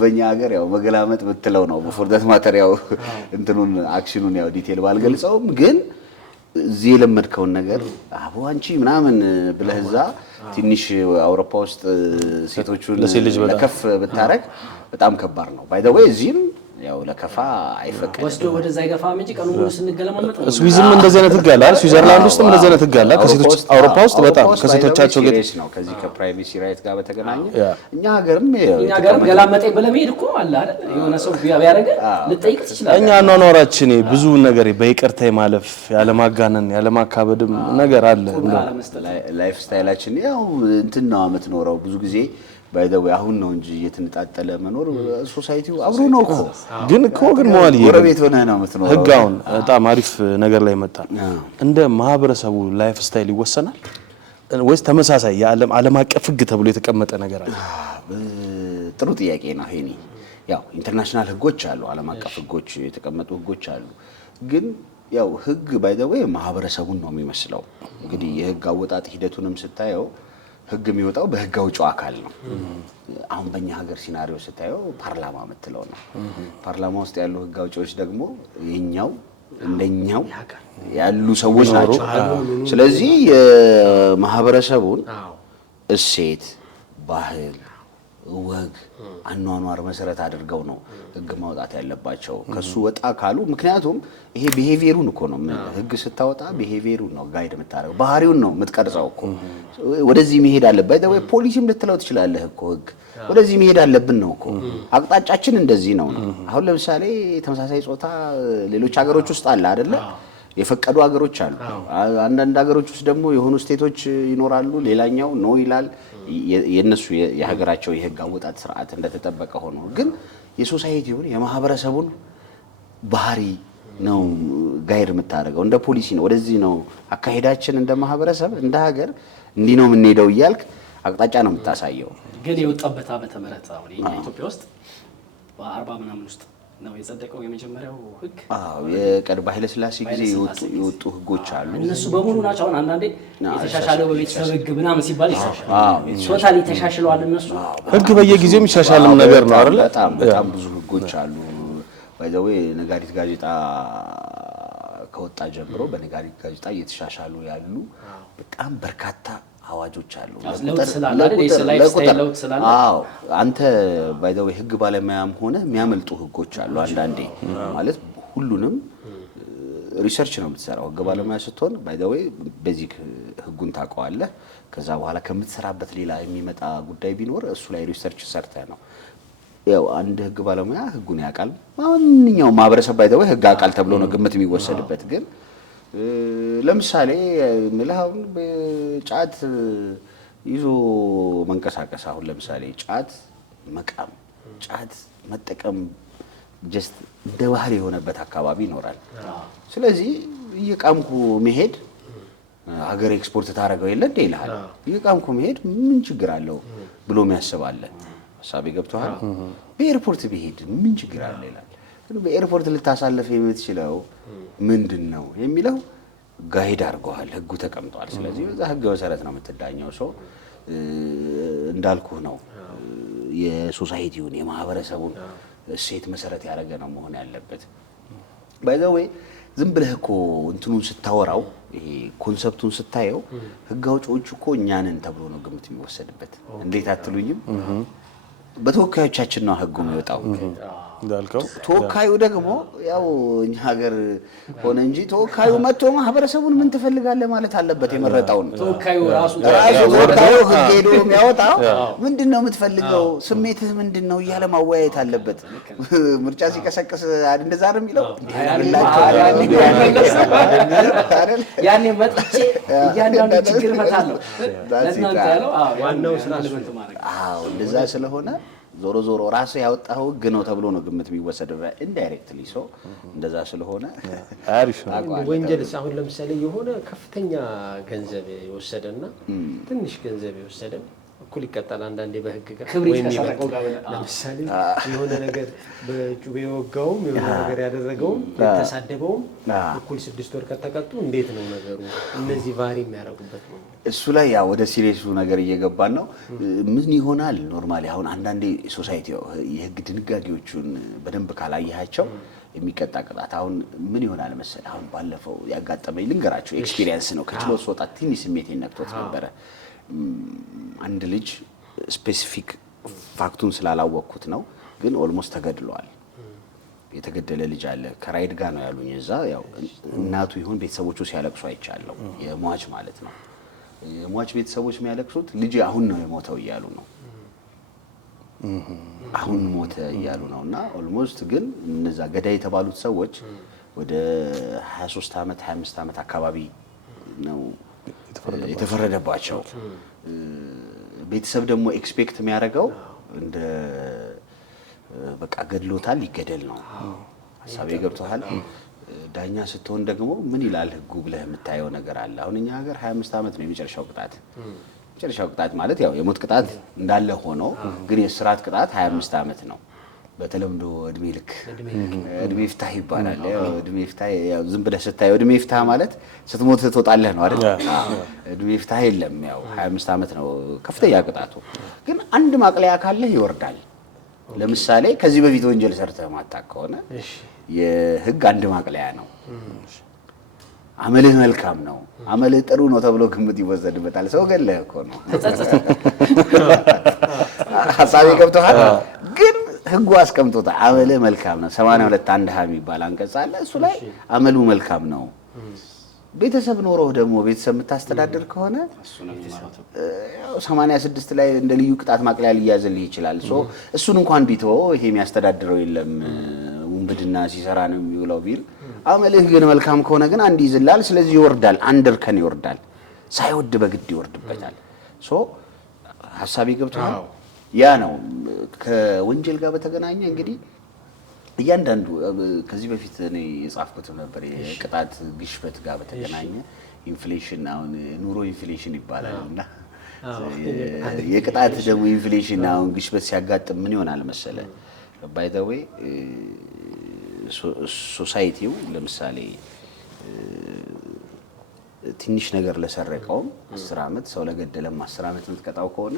በእኛ ሀገር ያው መገላመጥ ብትለው ነው በፎርዳት ማተሪያው እንትኑን አክሽኑን ያው ዲቴል ባልገልጸውም ግን እዚህ የለመድከውን ነገር አቦ አንቺ ምናምን ብለህዛ ትንሽ አውሮፓ ውስጥ ሴቶቹን ለከፍ ብታረግ በጣም ከባድ ነው። ባይ ዘ ወይ እዚህም ያው ለከፋ አይፈቀድም። ወስዶ ወደዛ ይገፋም እንጂ ቀኑ ሙሉ ስንገለማመጥ ነው። ስዊዝም እንደዚህ አይነት ህግ አለ። ስዊዘርላንድ ውስጥም እንደዚህ አይነት ህግ አለ። ከሴቶች አውሮፓ ውስጥ በጣም ከሴቶቻቸው ጋር ነው። ከዚህ ከፕራይቬሲ ራይት ጋር በተገናኘ እኛ ሀገርም ገላመጠኝ ብለህ መሄድ እኮ አለ አይደል? የሆነ ሰው ቢያደርግ ልጠይቅ ትችላለህ። እኛ አኗኗራችን ብዙ ነገር በይቅርታ ማለፍ ያለማጋነን ያለማካበድም ነገር አለ። ላይፍ ስታይላችን ያው እንትን ነው የምትኖረው ብዙ ጊዜ ባይ ዘ ወይ አሁን ነው እንጂ እየተነጣጠለ መኖር ሶሳይቲው አብሮ ነው እኮ ግን መዋል ጎረቤት ሆነህ ነው የምትኖረው። ህጋውን በጣም አሪፍ ነገር ላይ መጣ። እንደ ማህበረሰቡ ላይፍ ስታይል ይወሰናል ወይስ ተመሳሳይ ዓለም አቀፍ ህግ ተብሎ የተቀመጠ ነገር አለ? ጥሩ ጥያቄ ነው ይሄ። ያው ኢንተርናሽናል ህጎች አሉ፣ ዓለም አቀፍ ህጎች የተቀመጡ ህጎች አሉ። ግን ያው ህግ ባይ ዘ ወይ ማህበረሰቡን ነው የሚመስለው። እንግዲህ የህግ አወጣጥ ሂደቱንም ስታየው ህግ የሚወጣው በህግ አውጪው አካል ነው። አሁን በእኛ ሀገር ሲናሪዮ ስታየው ፓርላማ የምትለው ነው። ፓርላማ ውስጥ ያሉ ህግ አውጪዎች ደግሞ እንደኛው ያሉ ሰዎች ናቸው። ስለዚህ የማህበረሰቡን እሴት፣ ባህል፣ ወግ፣ አኗኗር መሰረት አድርገው ነው ህግ ማውጣት ያለባቸው። ከሱ ወጣ ካሉ ምክንያቱም ይሄ ቢሄቪየሩን እኮ ነው ህግ ስታወጣ ቢሄቪየሩን ነው ጋይድ የምታደርገው፣ ባህሪውን ነው የምትቀርጸው እኮ። ወደዚህ መሄድ አለበት ወይ ፖሊሲም ልትለው ትችላለህ እኮ ህግ ወደዚህ መሄድ አለብን ነው እኮ አቅጣጫችን እንደዚህ ነው። አሁን ለምሳሌ ተመሳሳይ ጾታ ሌሎች ሀገሮች ውስጥ አለ አይደለ? የፈቀዱ ሀገሮች አሉ። አንዳንድ ሀገሮች ውስጥ ደግሞ የሆኑ ስቴቶች ይኖራሉ፣ ሌላኛው ኖ ይላል። የነሱ የሀገራቸው የህግ አወጣጥ ስርዓት እንደተጠበቀ ሆኖ ግን የሶሳይቲውን የማህበረሰቡን ባህሪ ነው ጋይድ የምታደርገው። እንደ ፖሊሲ ነው ወደዚህ ነው አካሄዳችን፣ እንደ ማህበረሰብ እንደ ሀገር እንዲህ ነው የምንሄደው እያልክ አቅጣጫ ነው የምታሳየው። ግን የወጣበት ዓመተ ምህረት አሁን ኢትዮጵያ ውስጥ በ40 ምናምን ውስጥ ነው የጸደቀው የመጀመሪያው ህግ። የቀድሞ ኃይለ ሥላሴ ጊዜ የወጡ ህጎች አሉ። እነሱ በሙሉ ናቸው። አሁን አንዳንዴ የተሻሻለው በቤተሰብ ህግ ምናምን ሲባል ይሻሻል። ቶታሊ ተሻሽለዋል እነሱ። ህግ በየጊዜው የሚሻሻልም ነገር ነው አይደል? በጣም ብዙ ህጎች አሉ። ባይ ዘ ወይ ነጋሪት ጋዜጣ ከወጣ ጀምሮ በነጋሪት ጋዜጣ እየተሻሻሉ ያሉ በጣም በርካታ አዋጆች አሉ። አዎ አንተ ባይ ዘ ዌይ ህግ ባለሙያም ሆነ የሚያመልጡ ህጎች አሉ። አንዳንዴ ማለት ሁሉንም ሪሰርች ነው የምትሰራው። ህግ ባለሙያ ስትሆን ባይ ዘ ዌይ ቤዚክ ህጉን ታውቀዋለህ። ከዛ በኋላ ከምትሰራበት ሌላ የሚመጣ ጉዳይ ቢኖር እሱ ላይ ሪሰርች ሰርተህ ነው። ያው አንድ ህግ ባለሙያ ህጉን ያውቃል። ማንኛውም ማህበረሰብ ባይ ዘ ዌይ ህግ ያውቃል ተብሎ ነው ግምት የሚወሰድበት። ግን ለምሳሌ ምልሃውን ጫት ይዞ መንቀሳቀስ፣ አሁን ለምሳሌ ጫት መቃም፣ ጫት መጠቀም ጀስት እንደ ባህል የሆነበት አካባቢ ይኖራል። ስለዚህ እየቃምኩ መሄድ ሀገር ኤክስፖርት ታደርገው የለ እንደ ይልሃል። እየቃምኩ መሄድ ምን ችግር አለው ብሎ የሚያስባለ ሀሳቤ ገብቶሃል። በኤርፖርት ቢሄድ ምን ችግር አለ ይላል። በኤርፖርት ልታሳልፍ የምትችለው ምንድን ነው የሚለው ጋይድ አድርገዋል፣ ህጉ ተቀምጧል። ስለዚህ በዛ ህግ መሰረት ነው የምትዳኘው። ሰው እንዳልኩህ ነው የሶሳይቲውን የማህበረሰቡን እሴት መሰረት ያደረገ ነው መሆን ያለበት። ባይ ዘ ዌይ ዝም ብለህ እኮ እንትኑን ስታወራው ይሄ ኮንሰፕቱን ስታየው ህግ አውጪዎቹ እኮ እኛንን ተብሎ ነው ግምት የሚወሰድበት። እንዴት አትሉኝም? በተወካዮቻችን ነው ህጉ የሚወጣው። እንዳልከው ተወካዩ ደግሞ ያው እኛ ሀገር ሆነ እንጂ ተወካዩ መጥቶ ማህበረሰቡን ምን ትፈልጋለህ ማለት አለበት። የመረጠውን ተወካዩ ራሱ ተወካዩ ህግ ሄዶ የሚያወጣው ምንድነው የምትፈልገው፣ ስሜትህ ምንድነው እያለ ማወያየት አለበት። ምርጫ ሲቀሰቅስ እንደዛ ነው የሚለው። ያኔ መጥቼ እያንዳንዱ ችግር ፈታለሁ ለእናንተ ያለው ዋናው ስራ ልመት ማድረግ። አዎ እንደዛ ስለሆነ ዞሮ ዞሮ ራሱ ያወጣው ህግ ነው ተብሎ ነው ግምት የሚወሰደው ኢንዳይሬክትሊ። ሶ እንደዛ ስለሆነ አሪፍ ነው። ወንጀልስ አሁን ለምሳሌ የሆነ ከፍተኛ ገንዘብ የወሰደና ትንሽ ገንዘብ የወሰደ እኩል ይቀጣል። አንዳንዴ በህግ ጋር ክብሪት ከሰረቀው ጋር ለምሳሌ የሆነ ነገር በጩቤ ወጋውም የሆነ ነገር ያደረገውም የተሳደበውም እኩል 6 ወር ከተቀጡ እንዴት ነው ነገሩ? እነዚህ ቫሪ የሚያደርጉበት ነው። እሱ ላይ ያው ወደ ሲሪየሱ ነገር እየገባን ነው። ምን ይሆናል ኖርማሊ አሁን አንዳንዴ ሶሳይቲ የህግ ድንጋጌዎቹን በደንብ ካላየሃቸው የሚቀጣ ቅጣት አሁን ምን ይሆናል መሰለህ? አሁን ባለፈው ያጋጠመኝ ልንገራቸው። ኤክስፒሪየንስ ነው። ከችሎት ስወጣ ትንሽ ስሜቴን ነክቶት ነበረ። አንድ ልጅ ስፔሲፊክ ፋክቱን ስላላወቅኩት ነው፣ ግን ኦልሞስት ተገድሏል። የተገደለ ልጅ አለ። ከራይድ ጋር ነው ያሉኝ። እዛ ያው እናቱ ይሁን ቤተሰቦቹ ሲያለቅሱ አይቻለሁ። የሟች ማለት ነው። የሟች ቤተሰቦች የሚያለቅሱት ልጅ አሁን ነው የሞተው እያሉ ነው። አሁን ሞተ እያሉ ነው። እና ኦልሞስት ግን እነዛ ገዳይ የተባሉት ሰዎች ወደ 23 ዓመት 25 ዓመት አካባቢ ነው የተፈረደባቸው። ቤተሰብ ደግሞ ኤክስፔክት የሚያደርገው እንደ በቃ ገድሎታል ይገደል ነው። ሀሳቤ ገብቶሃል? ዳኛ ስትሆን ደግሞ ምን ይላል ህጉ ብለህ የምታየው ነገር አለ። አሁን እኛ ሀገር 25 ዓመት ነው የመጨረሻው ቅጣት። የመጨረሻው ቅጣት ማለት ያው የሞት ቅጣት እንዳለ ሆኖ ግን የእስራት ቅጣት 25 ዓመት ነው። በተለምዶ እድሜ ልክ እድሜ ፍታህ ይባላል። እድሜ ፍታህ ያው ዝም ብለህ ስታየው እድሜ ፍታህ ማለት ስትሞት ትወጣለህ ነው አይደል? እድሜ ፍታህ የለም። ያው 25 ዓመት ነው ከፍተኛ ቅጣቱ። ግን አንድ ማቅለያ ካለህ ይወርዳል። ለምሳሌ ከዚህ በፊት ወንጀል ሰርተህ ማታውቅ ከሆነ የህግ አንድ ማቅለያ ነው። አመልህ መልካም ነው፣ አመልህ ጥሩ ነው ተብሎ ግምት ይወሰድበታል። ሰው ገለህ እኮ ነው። ሀሳቤ ገብቶሃል? ግን ህጉ አስቀምጦታል። አመልህ መልካም ነው 82 አንድ ሀ የሚባል አንቀጽ አለ። እሱ ላይ አመሉ መልካም ነው። ቤተሰብ ኖሮህ ደግሞ ቤተሰብ የምታስተዳድር ከሆነ 86 ላይ እንደ ልዩ ቅጣት ማቅለያ ሊያዝልህ ይችላል። እሱን እንኳን ቢተወው ይሄ የሚያስተዳድረው የለም ውንብድና ሲሰራ ነው የሚውለው ቢል፣ አመልህ ግን መልካም ከሆነ ግን አንድ ይዝላል። ስለዚህ ይወርዳል፣ አንድ እርከን ይወርዳል። ሳይወድ በግድ ይወርድበታል። ሀሳቤ ገብቶሃል? ያ ነው ከወንጀል ጋር በተገናኘ እንግዲህ እያንዳንዱ ከዚህ በፊት እኔ የጻፍኩትም ነበር የቅጣት ግሽበት ጋር በተገናኘ ኢንፍሌሽን፣ አሁን ኑሮ ኢንፍሌሽን ይባላል እና የቅጣት ደግሞ ኢንፍሌሽን አሁን ግሽበት ሲያጋጥም ምን ይሆናል መሰለ? ባይ ዘ ዌይ ሶሳይቲው ለምሳሌ ትንሽ ነገር ለሰረቀውም 10 ዓመት ሰው ለገደለም 10 ዓመት የምትቀጣው ከሆነ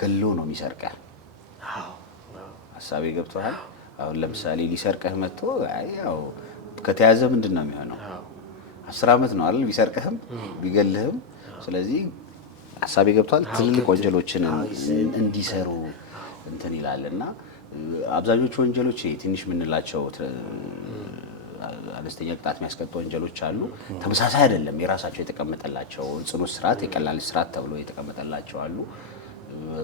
ገሎ ነው የሚሰርቀህ። ሀሳቤ ገብቶሃል? አሁን ለምሳሌ ሊሰርቀህ መጥቶ ያው ከተያዘ ምንድን ነው የሚሆነው? 10 ዓመት ነው አይደል ቢሰርቅህም ቢገልህም። ስለዚህ ሐሳቤ ገብቷል። ትልልቅ ወንጀሎችን እንዲሰሩ እንትን ይላልና አብዛኞቹ ወንጀሎች ትንሽ የምንላቸው አነስተኛ ቅጣት የሚያስቀጡ ወንጀሎች አሉ። ተመሳሳይ አይደለም። የራሳቸው የተቀመጠላቸው ጽኑ እስራት፣ የቀላል እስራት ተብሎ የተቀመጠላቸው አሉ።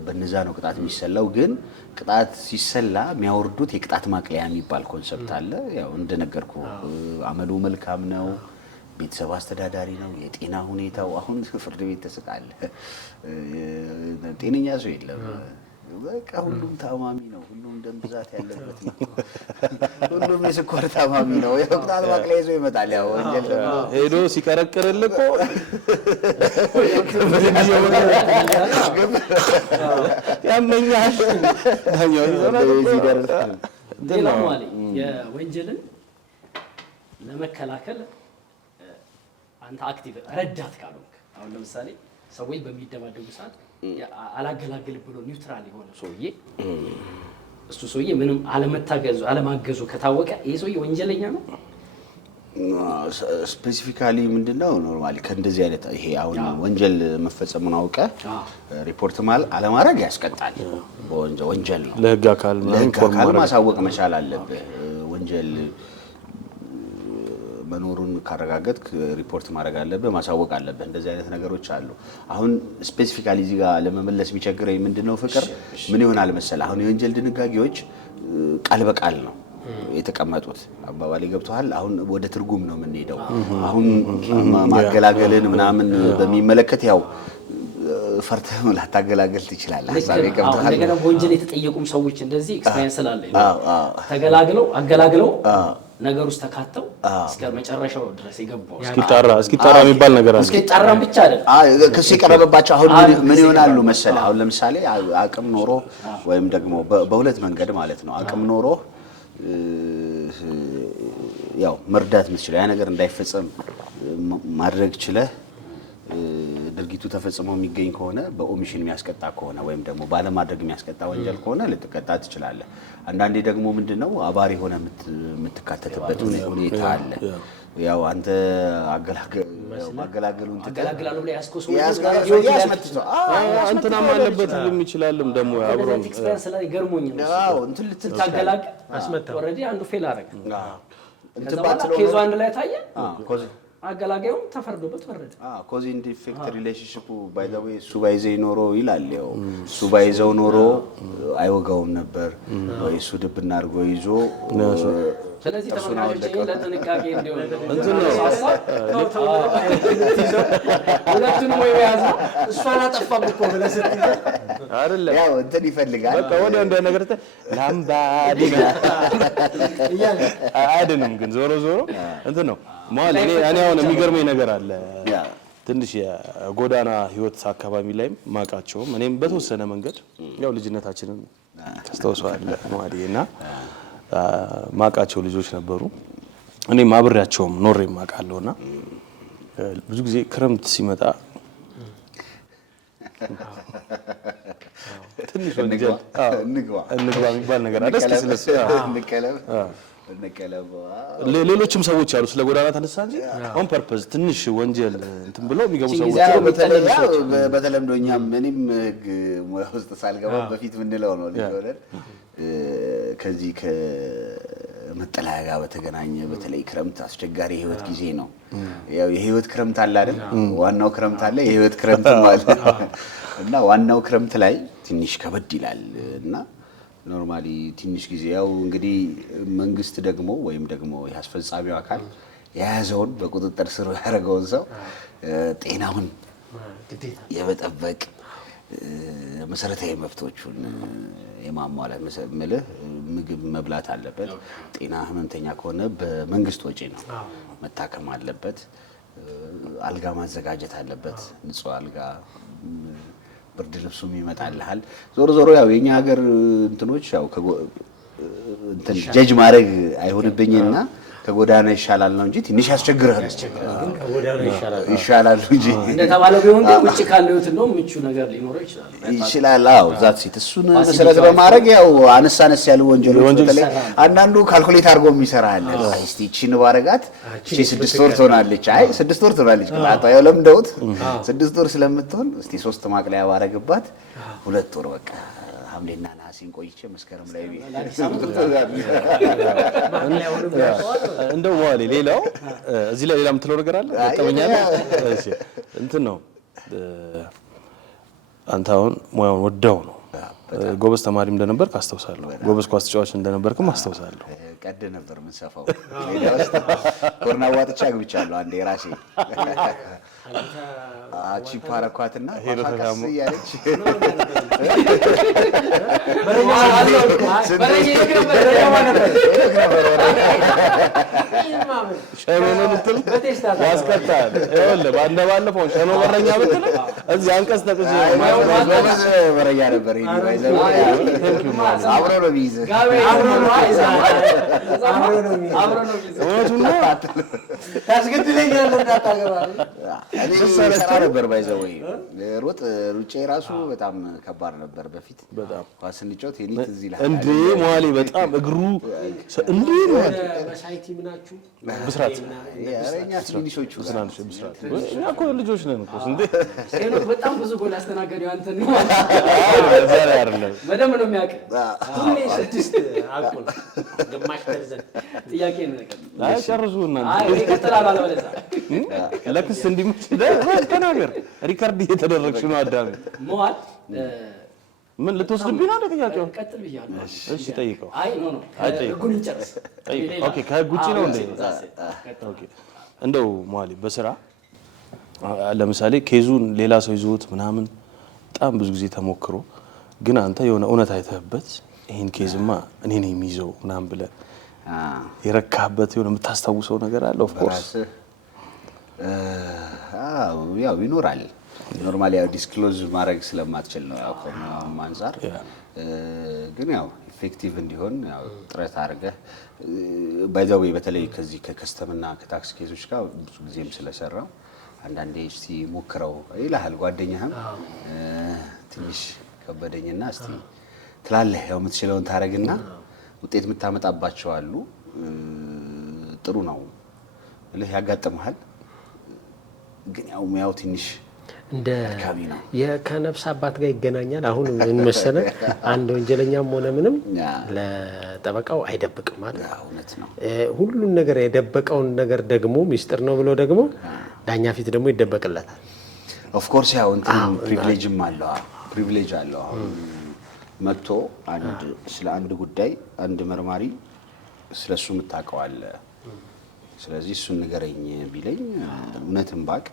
በነዛ ነው ቅጣት የሚሰላው። ግን ቅጣት ሲሰላ የሚያወርዱት የቅጣት ማቅለያ የሚባል ኮንሰፕት አለ። ያው እንደነገርኩ አመሉ መልካም ነው፣ ቤተሰብ አስተዳዳሪ ነው፣ የጤና ሁኔታው አሁን ፍርድ ቤት ተስቃለ ጤነኛ ሰው የለም። በቃ ሁሉም ታማሚ ነው። ሁሉም ደም ብዛት ያለበት ነው። ሁሉም የስኳር ታማሚ ነው። የቅጣት ማቅለያ ይዞ ይመጣል። ያው ወንጀል ሄዶ ሲቀረቅርልህ እኮ ያመኛል። ሌላው ማለት የወንጀልን ለመከላከል አንተ አክቲቭ ረዳት ካልሆንክ አሁን ለምሳሌ ሰዎች በሚደባደቡ ሰዓት አላገላግል ብሎ ኒውትራል የሆነ ሰውዬ እሱ ሰውዬ ምንም አለማገዙ ከታወቀ ይሄ ሰውዬ ወንጀለኛ ነው። ስፔሲፊካሊ ምንድነው ኖርማሊ ከእንደዚህ አይነት ይሄ አሁን ወንጀል መፈጸሙን አውቀ ሪፖርት አለማድረግ ያስቀጣል። ወንጀል ነው። ለህግ አካል ማሳወቅ መቻል አለብህ። ወንጀል መኖሩን ካረጋገጥክ ሪፖርት ማድረግ አለብህ፣ ማሳወቅ አለብህ። እንደዚህ አይነት ነገሮች አሉ። አሁን ስፔሲፊካሊ እዚህ ጋር ለመመለስ የሚቸግረኝ ምንድነው ፍቅር ምን ይሆናል መሰለህ፣ አሁን የወንጀል ድንጋጌዎች ቃል በቃል ነው የተቀመጡት። አባባሌ ገብቶሃል? አሁን ወደ ትርጉም ነው የምንሄደው። አሁን ማገላገልን ምናምን በሚመለከት ያው ፈርተህ ላታገላገል ትችላለህ። ሐሳቤ ገብቶሃል? እንደገና በወንጀል የተጠየቁም ሰዎች እንደዚህ ኤክስፒሪየንስ ስላለኝ ተገላግለው አገላግለው ነገር ውስጥ ተካተው እስከ መጨረሻው ድረስ ይገባው እስኪጣራ የሚባል ነገር አለ። እስኪጣራም ብቻ አይደለም ክስ የቀረበባቸው አሁን ምን ይሆናሉ መሰለህ፣ አሁን ለምሳሌ አቅም ኖሮ ወይም ደግሞ በሁለት መንገድ ማለት ነው አቅም ኖሮ ያው መርዳት የምትችለው ያ ነገር እንዳይፈጸም ማድረግ ችለህ ድርጊቱ ተፈጽሞ የሚገኝ ከሆነ በኦሚሽን የሚያስቀጣ ከሆነ ወይም ደግሞ ባለማድረግ የሚያስቀጣ ወንጀል ከሆነ ልትቀጣ ትችላለህ። አንዳንዴ ደግሞ ምንድነው አባሪ ሆነ የምትካተትበት ሁኔታ አለ። ያው አንተ አገላገሉን አገላግላሉ ላይ ያስኮስ ያስመጥቶ እንትናም አለበት ሁሉም ይችላልም ደግሞ አብሮ ኤክስፒሪየንስ ላይ ገርሞኝ ነው። አዎ እንትን ልታገላግ አስመጣ ኦሬዲ አንዱ ፌል አደረገ። እንትን ባትለው ኬዙ አንድ ላይ ታየ። አገላጋዩም ተፈርዶበት ወረደ። ኮዝ ኤንድ ኢፌክት ሪሌሽንሺፑ ባይ ዘ ዌይ እሱ ባይዘው ኖሮ ይላል። ያው እሱ ባይዘው ኖሮ አይወጋውም ነበር ወይ እሱ ድብና አድርጎ ይዞ። ስለዚህ ተመልካቾች ለጥንቃቄ እንዲሆን እንትን ነው ሁለቱንም ወይ ያዝ እሷን አጠፋም እኮ ብለህ ስትይዘው አይደለም ያው እንትን ይፈልጋል። በቃ ወዲያው እንደ ነገር ላምባዲና አይደለም። ግን ዞሮ ዞሮ እንትን ነው ማለት እኔ አሁን የሚገርመኝ ነገር አለ። ትንሽ የጎዳና ህይወት አካባቢ ላይም ማቃቸውም እኔም በተወሰነ መንገድ ያው ልጅነታችንን ታስተውሰዋለህ ማዲና ማቃቸው ልጆች ነበሩ። እኔም አብሬያቸውም ኖሬም ማቃለውና ብዙ ጊዜ ክረምት ሲመጣ ትንሽ ወንጀል እንግባ የሚባል ነገር አለ። እስኪ ስለሱ ሌሎችም ሰዎች አሉ። ስለ ጎዳና ተነሳ እንጂ ኦን ፐርፐዝ ትንሽ ወንጀል እንትን ብለው የሚገቡ ሰዎች አሉ። በተለምዶ እኛም እኔም ህግ ሙያ ውስጥ ሳልገባ በፊት ምንለው ነው ልጅ ከዚህ ከመጠለያ ጋር በተገናኘ በተለይ ክረምት አስቸጋሪ የህይወት ጊዜ ነው። ያው የህይወት ክረምት አለ አይደል? ዋናው ክረምት አለ፣ የህይወት ክረምት ማለት እና ዋናው ክረምት ላይ ትንሽ ከበድ ይላል እና ኖርማሊ ትንሽ ጊዜ ያው እንግዲህ መንግስት ደግሞ ወይም ደግሞ ያስፈጻሚው አካል የያዘውን በቁጥጥር ስር ያደረገውን ሰው ጤናውን የመጠበቅ መሰረታዊ መብቶቹን የማሟላት ምልህ ምግብ መብላት አለበት። ጤና ህመምተኛ ከሆነ በመንግስት ወጪ ነው መታከም አለበት። አልጋ ማዘጋጀት አለበት፣ ንጹህ አልጋ፣ ብርድ ልብሱም ይመጣልሃል። ዞሮ ዞሮ ያው የኛ ሀገር እንትኖች ያው እንትን ጀጅ ማድረግ አይሆንብኝና ከጎዳና ይሻላል ነው እንጂ ትንሽ ያስቸግራል። ግን ከጎዳና ይሻላል እንጂ እንደተባለው ቢሆን ግን ውጪ ካለው ነው ምቹ ነገር ሊኖረው ይችላል። አዎ ዛት ሲት እሱን መሰረት በማድረግ ያው አነስ ያሉ ወንጀሎች በተለይ አንዳንዱ ካልኩሌት አድርጎ የሚሰራ አለ። እስቲ እቺን ባረጋት እቺ 6 ወር ትሆናለች፣ አይ 6 ወር ትሆናለች ቅጣቷ ያው ለምደውት 6 ወር ስለምትሆን እስቲ 3 ማቅለያ ባረግባት 2 ወር በቃ ሐምሌና ነሐሴን ቆይቼ መስከረም ላይ እንደው ዋሌ ሌላው እዚህ ላይ ሌላ የምትለው ነገር አለ? ገጠመኛል? እሺ እንትን ነው አንተ አሁን ሙያውን ወደው ነው ጎበዝ ተማሪ እንደነበርክ አስታውሳለሁ። ጎበዝ ኳስ ተጫዋች እንደነበርክም አስታውሳለሁ። ቀድ ነበር ምን ሰፋው ኮርና ዋጥቻ ግብቻለሁ አንዴ ራሴ አቺ ፓራኳትና ፓካስ ያለች ሸኖ ነው ልትል ያስቀጣል። ይኸውልህ ባለፈው ሸኖ በረኛ ብትል እዚህ አንቀጽ ተቅጂ በረኛ ነበር። አብሮ ነው የሚይዝህ ታስገድለኛለህ እንዳታገባ ሰራ ነበር ባይዘው ሩጬ ራሱ በጣም ከባድ ነበር። በፊት በጣም ኳስ እንጫወት የኔት እዚህ ይላል እንዴ ሟሊ በጣም እግሩ እንዴ ነው በሳይቲ ምናችሁ ብስራት ያረኛ ትንሾቹ ብስራት እኛ እኮ ልጆች ነን እኮ እንዴ ሄኖክ በጣም ብዙ ጎል አስተናጋሪው አንተ ነው። ዛሬ አይደለም በደንብ ነው የሚያውቅ። ሁሌ 6 አቁል ግማሽ ደርዘን ጥያቄ ነው ነገር አይ ጨርሱና አይ ይከተላል አለበለዛ ለክስ እንዲመች ተናገር። ሪካርድ እየተደረግሽ ነው አዳም ሞዋል ምን ልትወስድብኝ ነው? ጥያቄው ቀጥል ብያለሁ። እሺ ጠይቀው። አይ ኖ ኖ ህጉን እንጨርስ። ኦኬ ከህግ ውጪ ነው እንዴ? ኦኬ እንደው ሟሊ በስራ ለምሳሌ ኬዙን ሌላ ሰው ይዞት ምናምን በጣም ብዙ ጊዜ ተሞክሮ ግን አንተ የሆነ እውነት አይተህበት ይሄን ኬዝማ እኔ ነኝ የሚይዘው ምናምን ብለህ የረካህበት የሆነ የምታስታውሰው ነገር አለ? ኦፍ ኮርስ ያው ይኖራል። ኖርማሊ ያው ዲስክሎዝ ማድረግ ስለማትችል ነው ያው አንፃር ግን ያው ኢፌክቲቭ እንዲሆን ያው ጥረት አድርገህ ባይዛው በተለይ ከዚህ ከከስተምና ከታክስ ኬዞች ጋር ብዙ ጊዜም ስለሰራው አንዳንዴ እስቲ ሞክረው ይልሃል ጓደኛህም ትንሽ ከበደኝና እስቲ ትላለህ ያው የምትችለውን ታረግና ውጤት የምታመጣባቸው አሉ። ጥሩ ነው ለህ ያጋጥመሃል። ግን ያው ትንሽ እንደ ከነፍስ አባት ጋር ይገናኛል። አሁን ምን መሰለህ አንድ ወንጀለኛም ሆነ ምንም ለጠበቃው አይደብቅም ማለት ነው። እውነት ነው። ሁሉን ነገር የደበቀውን ነገር ደግሞ ሚስጥር ነው ብሎ ደግሞ ዳኛ ፊት ደግሞ ይደበቅለታል። ኦፍ ኮርስ ያው እንትን ፕሪቪሌጅም አለው ፕሪቪሌጅ አለው። አሁን መጥቶ ስለ አንድ ጉዳይ አንድ መርማሪ ስለሱ የምታውቀው አለ። ስለዚህ እሱን ንገረኝ ቢለኝ እውነትን ባቅ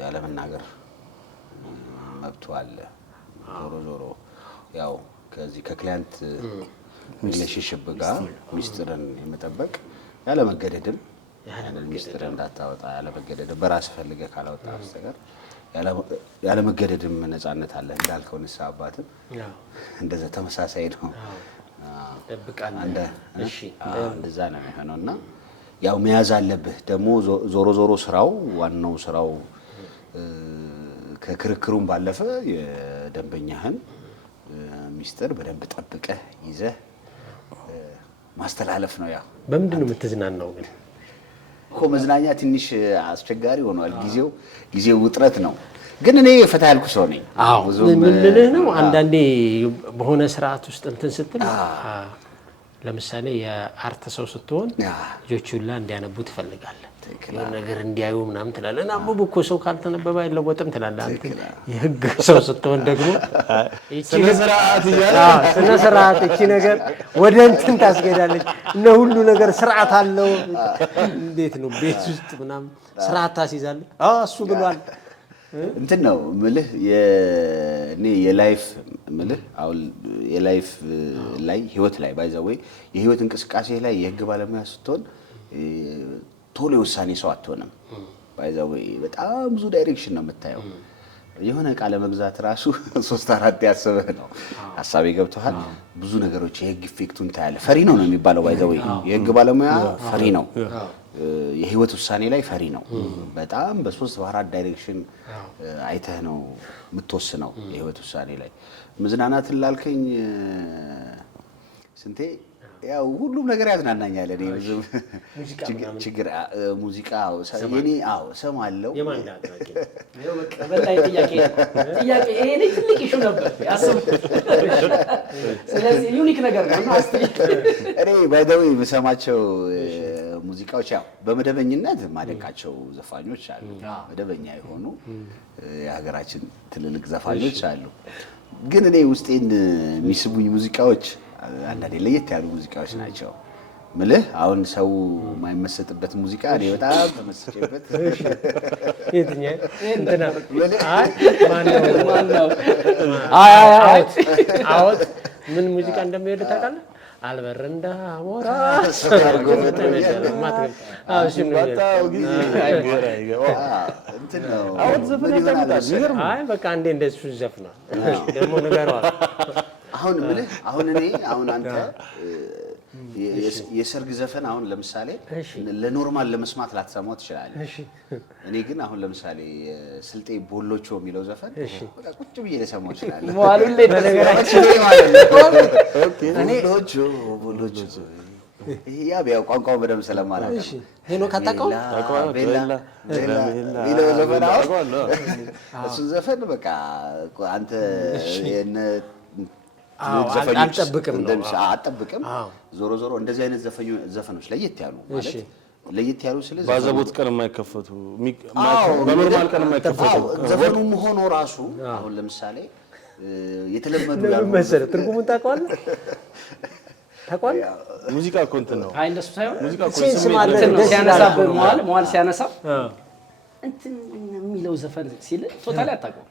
ያለ መናገር መብቱ አለ። ዞሮ ያው ከዚህ ከክላይንት ሪሌሽንሺፕ ጋር ሚስጥርን የመጠበቅ ያለ መገደድም ሚስጥር እንዳታወጣ ያለ መገደድም በራስ ፈልገህ ካላወጣ በስተቀር ያለ መገደድም ነፃነት አለ። እንዳልከው ንስሐ አባትም እንደዛ ተመሳሳይ ነው። እንደዛ ነው የሚሆነውና ያው መያዝ አለብህ ደግሞ ዞሮ ስራው ዋናው ስራው ከክርክሩም ባለፈ የደንበኛህን ሚስጥር በደንብ ጠብቀህ ይዘህ ማስተላለፍ ነው። ያው በምንድን ነው የምትዝናናው ግን? እኮ መዝናኛ ትንሽ አስቸጋሪ ሆኗል። ጊዜው ውጥረት ነው። ግን እኔ ፈታ ያልኩ ሰው ነኝ። ምን ልልህ ነው አንዳንዴ በሆነ ስርዓት ውስጥ እንትን ስትል ለምሳሌ የአርት ሰው ስትሆን ልጆች ሁላ እንዲያነቡ ትፈልጋለህ። የሆነ ነገር እንዲያዩ ምናምን ትላለህ። እና አበቡ እኮ ሰው ካልተነበበ አይለወጥም ትላለህ። አንተ የህግ ሰው ስትሆን ደግሞ ስነ ስርዓት እቺ ነገር ወደ እንትን ታስገዳለች። እነ ሁሉ ነገር ስርዓት አለው። እንዴት ነው ቤት ውስጥ ምናምን ስርዓት ታስይዛለህ። እሱ ብሏል እንትን ነው ምልህ እኔ የላይፍ ምልህ አሁን የላይፍ ላይ ህይወት ላይ ባይዘው የህይወት እንቅስቃሴ ላይ የህግ ባለሙያ ስትሆን ቶሎ የውሳኔ ሰው አትሆንም። ባይዘው በጣም ብዙ ዳይሬክሽን ነው የምታየው። የሆነ እቃ ለመግዛት ራሱ 3-4 ያሰበህ ነው ሐሳቤ ገብቶሃል። ብዙ ነገሮች የህግ ኢፌክቱን ታያለህ። ፈሪ ነው የሚባለው ባይ ዘ ወይ የህግ ባለሙያ ፈሪ ነው። የህይወት ውሳኔ ላይ ፈሪ ነው። በጣም በ3-4 ዳይሬክሽን አይተህ ነው የምትወስነው የህይወት ውሳኔ ላይ። መዝናናትን ላልከኝ ስንቴ ያው ሁሉም ነገር ያዝናናኛል። እኔ ብዙ ችግር ሙዚቃ የኔ እሰማለሁ። ይሄ ላይ ትልቅ ኢሹ ነበር ያሰብኩት። ስለዚህ ዩኒክ ነገር ነው። እኔ ባይ ዘ ዌይ የምሰማቸው ሙዚቃዎች ያው በመደበኝነት ማደንቃቸው ዘፋኞች አሉ። መደበኛ የሆኑ የሀገራችን ትልልቅ ዘፋኞች አሉ። ግን እኔ ውስጤን የሚስቡኝ ሙዚቃዎች አንዳንዴ ለየት ያሉ ሙዚቃዎች ናቸው። ምልህ አሁን ሰው የማይመሰጥበት ሙዚቃ እኔ በጣም ተመስጬበት። የትኛው እንትና አዎት ምን ሙዚቃ እንደሚወድ ታውቃለህ? አልበረንዳ ሞራ በቃ አንዴ እንደሱ ዘፍነው ደግሞ ንገረዋል። አሁን አንተ የሰርግ ዘፈን አሁን ለምሳሌ ለኖርማል ለመስማት ላትሰማው ትችላለህ። እኔ ግን አሁን ለምሳሌ ስልጤ ቦሎቾ የሚለው ዘፈን በቃ ቁጭ ብዬ ልሰማው እችላለሁ። ሟሉን ላይ በነገራችን ላይ ማለት ነው። እኔ ቦሎቾ ያ ቢያው ቋንቋው በደምብ ስለማላውቅ ሄኖክ አታውቀውም? ቤላ ዘፈን እሱን ዘፈን በቃ አንተ አልጠብቅም። ዞሮ ዞሮ እንደዚህ አይነት ዘፈኖች ለየት ያሉ ማለት ለየት ያሉ ስለዚህ ባዘቦት ቀን የማይከፈቱ በኖርማል ቀን የማይከፈቱ ዘፈኑም ሆኖ ራሱ አሁን ለምሳሌ የተለመዱ ያሉ መሰለህ ትርጉሙን ታውቀዋለህ? ሙዚቃ እኮ እንትን ነው። አይ እንደሱ ሳይሆን ሙዚቃ እኮ ስሜት ነው። ሲያነሳ በመዋል ሲያነሳ እንትን የሚለው ዘፈን ሲል ቶታሊ አታውቀውም።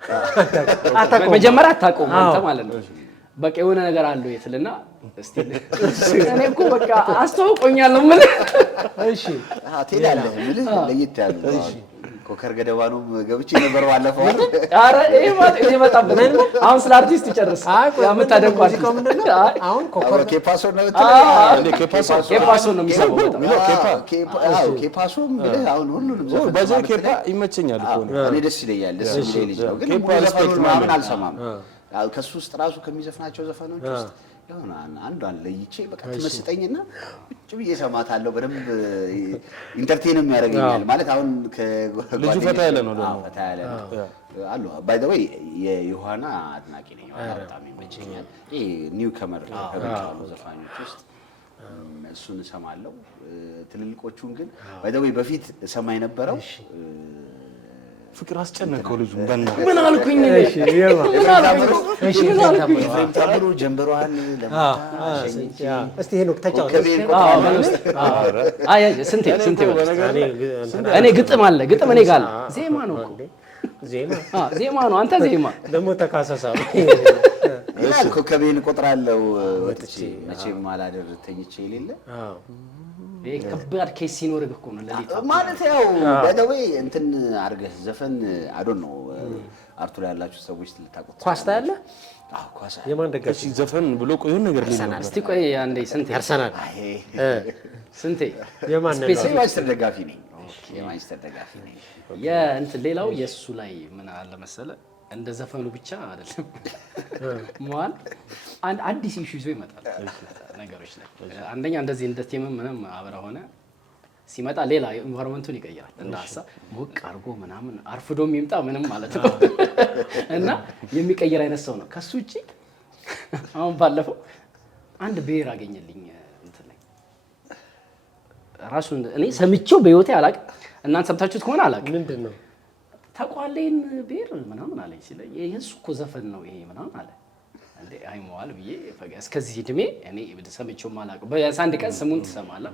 መጀመሪያ አታውቀውም አንተ ማለት ነው። በቃ የሆነ ነገር አለው የትልና እስቲ እኔ እኮ በቃ አስተዋውቆኛል ነው ምን እሺ ትሄዳለህ ምልህ ለየት ያሉ ኮከር ገደባኑም ገብቼ ነበር ባለፈው አይደል? ኧረ ይሄ ማለት ይመጣበት አሁን ስለ አርቲስት ይጨርስ ያመጣደው ሙዚቃው ምንድነው? አሁን ኮከር ኬፓሶ ነው ኬፓሶ ነው የሚሰማው ኬፓሶ ምልህ አሁን ሁሉንም ዘፈን በዛ ኬፓ ይመቸኛል እኮ እኔ ደስ ይለኛል። ደስ ይለኝ ልጅ ነው ግን ኬፓ ምናምን አልሰማም። ከሱ ውስጥ ራሱ ከሚዘፍናቸው ዘፈኖች ውስጥ የሆነ አንዷን ለይቼ በቃ ትመስጠኝና ቁጭ ብዬ እሰማታለሁ። በደንብ ኢንተርቴንም ያደርገኛል ማለት አሁን ልጁ ፈታ ያለ ነው ደግሞ ፈታ ያለ አሉ። ባይ ዘ ዌይ የዮሐና አድናቂ ነኝ። በጣም ይመቸኛል። ይሄ ኒው ከመር ከሚባሉ ዘፋኞች ውስጥ እሱን እሰማለሁ። ትልልቆቹን ግን ባይ ዘ ዌይ በፊት እሰማ የነበረው ፍቅር አስጨነቀው ልጁ በእናትህ ምን አልኩኝ? ታብሩ ጀንበሯን ለማታሸኝቺ እስቲ ሄኖክ ተጫወት። ስንቴ እኔ ግጥም አለ ግጥም እኔ ጋር ዜማ ነው እኮ ዜማ ነው። አንተ ዜማ ደግሞ ተካሰሳ ይላል ኮከቤን እቆጥራለሁ ወጥቼ መቼም አላደር ተኝቼ የሌለ ከባድ ኬስ ሲኖርህ እኮ ነው ለሊት ማለት ያው በደዌ እንትን አድርገህ ዘፈን አዶን ነው አርቱ ላይ ያላችሁ ሰዎች ልታውቁት ኳስ ታያለ? አዎ ኳስ የማን ደጋፊ ዘፈን ብሎ ቆይ ነገር ሊሆን እስቲ ቆይ አንዴ ስንቴ አርሰናል ስንቴ የማን ማንቸስተር ደጋፊ ነኝ። የማንቸስተር ደጋፊ ነኝ። የእንትን ሌላው የሱ ላይ ምን አለ መሰለህ እንደ ዘፈኑ ብቻ አይደለም ሟል አንድ አዲስ ኢሹ ይዞ ይመጣል ነገሮች ላይ አንደኛ እንደዚህ እንደ ቲም ምንም አብራ ሆነ ሲመጣ ሌላ ኢንቫይሮንመንቱን ይቀይራል። እንደ ሀሳብ ሞቅ አድርጎ ምናምን አርፍዶም ይምጣ ምንም ማለት ነው እና የሚቀይር አይነት ሰው ነው። ከሱ ውጪ አሁን ባለፈው አንድ ብሔር አገኘልኝ እንትን ላይ ራሱን እኔ ሰምቼው በህይወቴ አላውቅም። እናንተ ሰምታችሁት ከሆነ አላውቅም። ምንድን ነው ተቋሌን ብሔር ምናምን አለኝ ሲለኝ የእሱ እኮ ዘፈን ነው ይሄ ምናምን አለ። እንዴ አይመዋል ብዬ እስከዚህ እድሜ እኔ ሰምቼው አላውቅም። በአንድ ቀን ስሙን ትሰማለህ።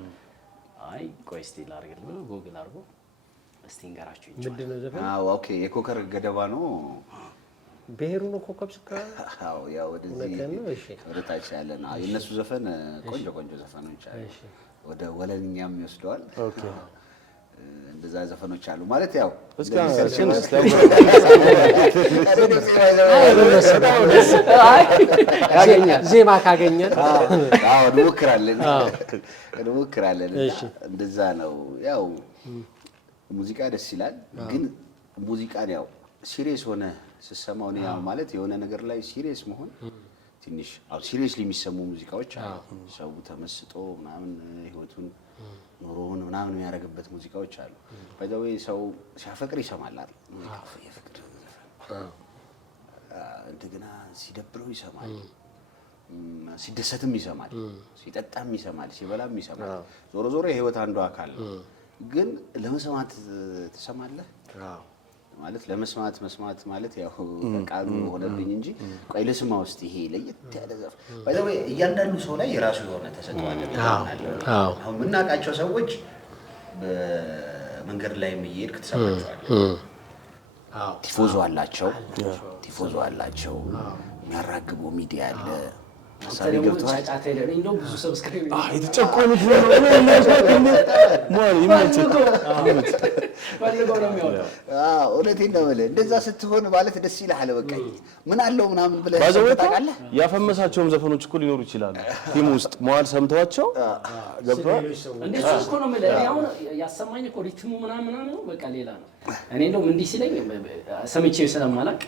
አይ ቆይ እስቲ ላድርግልህ ብሎ ጎግል አድርጎ እስቲ እንገራችሁ ይችላል። ምንድን ነው ዘፈን? አዎ ኦኬ የኮከር ገደባ ነው ብሔሩ ነው ኮከብ ስካ አዎ ያው ወደ ታች ያለ ነው የነሱ ዘፈን ቆንጆ ዘፈኖች አሉ። ወደ ወለልኛም ይወስደዋል። ኦኬ እንደዛ ዘፈኖች አሉ ማለት ያው ዜማ ካገኘን እንሞክራለን። እንደዛ ነው ያው ሙዚቃ ደስ ይላል። ግን ሙዚቃን ያው ሲሪየስ ሆነ ስትሰማው ነው ያው ማለት የሆነ ነገር ላይ ሲሪየስ መሆን ትንሽ ሲሪየስሊ የሚሰሙ ሙዚቃዎች አሉ። ሰው ተመስጦ ምናምን ህይወቱን ኑሮውን ምናምን የሚያደርግበት ሙዚቃዎች አሉ። ባይዘዌ ሰው ሲያፈቅር ይሰማል አይደል? የፍቅር እንደገና ሲደብረው ይሰማል፣ ሲደሰትም ይሰማል፣ ሲጠጣም ይሰማል፣ ሲበላም ይሰማል። ዞሮ ዞሮ የህይወት አንዱ አካል ነው። ግን ለመስማት ትሰማለህ ማለት ለመስማት መስማት ማለት ያው ቃሉ ሆነብኝ እንጂ ቆይ ልስማ ውስጥ ይሄ ለየት ያለ ዘፈን ባይዘው እያንዳንዱ ሰው ላይ የራሱ የሆነ ተሰጥኦ አለ። አሁን የምናውቃቸው ሰዎች በመንገድ ላይ የሚሄድ ከተሰማቸዋል ቲፎዞ አላቸው የሚያራግበው ሚዲያ አለ። ሳሪ ገብቷል ጫጫታ ይለኝ እንደው ብዙ ሰብስክራይብ የተጨቆኑት ነው እውነቴን ነው የምልህ። እንደዛ ስትሆን ማለት ደስ ይልሃል። በቃ ምን አለው ምናምን ብለህ ታውቃለህ። ያፈመሳቸውም ዘፈኖች እኮ ሊኖሩ ይችላሉ። ቲም ውስጥ መዋል ሰምተዋቸው ገብቷል። እንደሱ እኮ ነው የምልህ። እኔ አሁን ያሰማኝ እኮ ሪትሙ ምናምን ነው በቃ ሌላ ነው። እኔ እንደውም እንዲህ ሲለኝ ሰምቼው ስለማላውቅ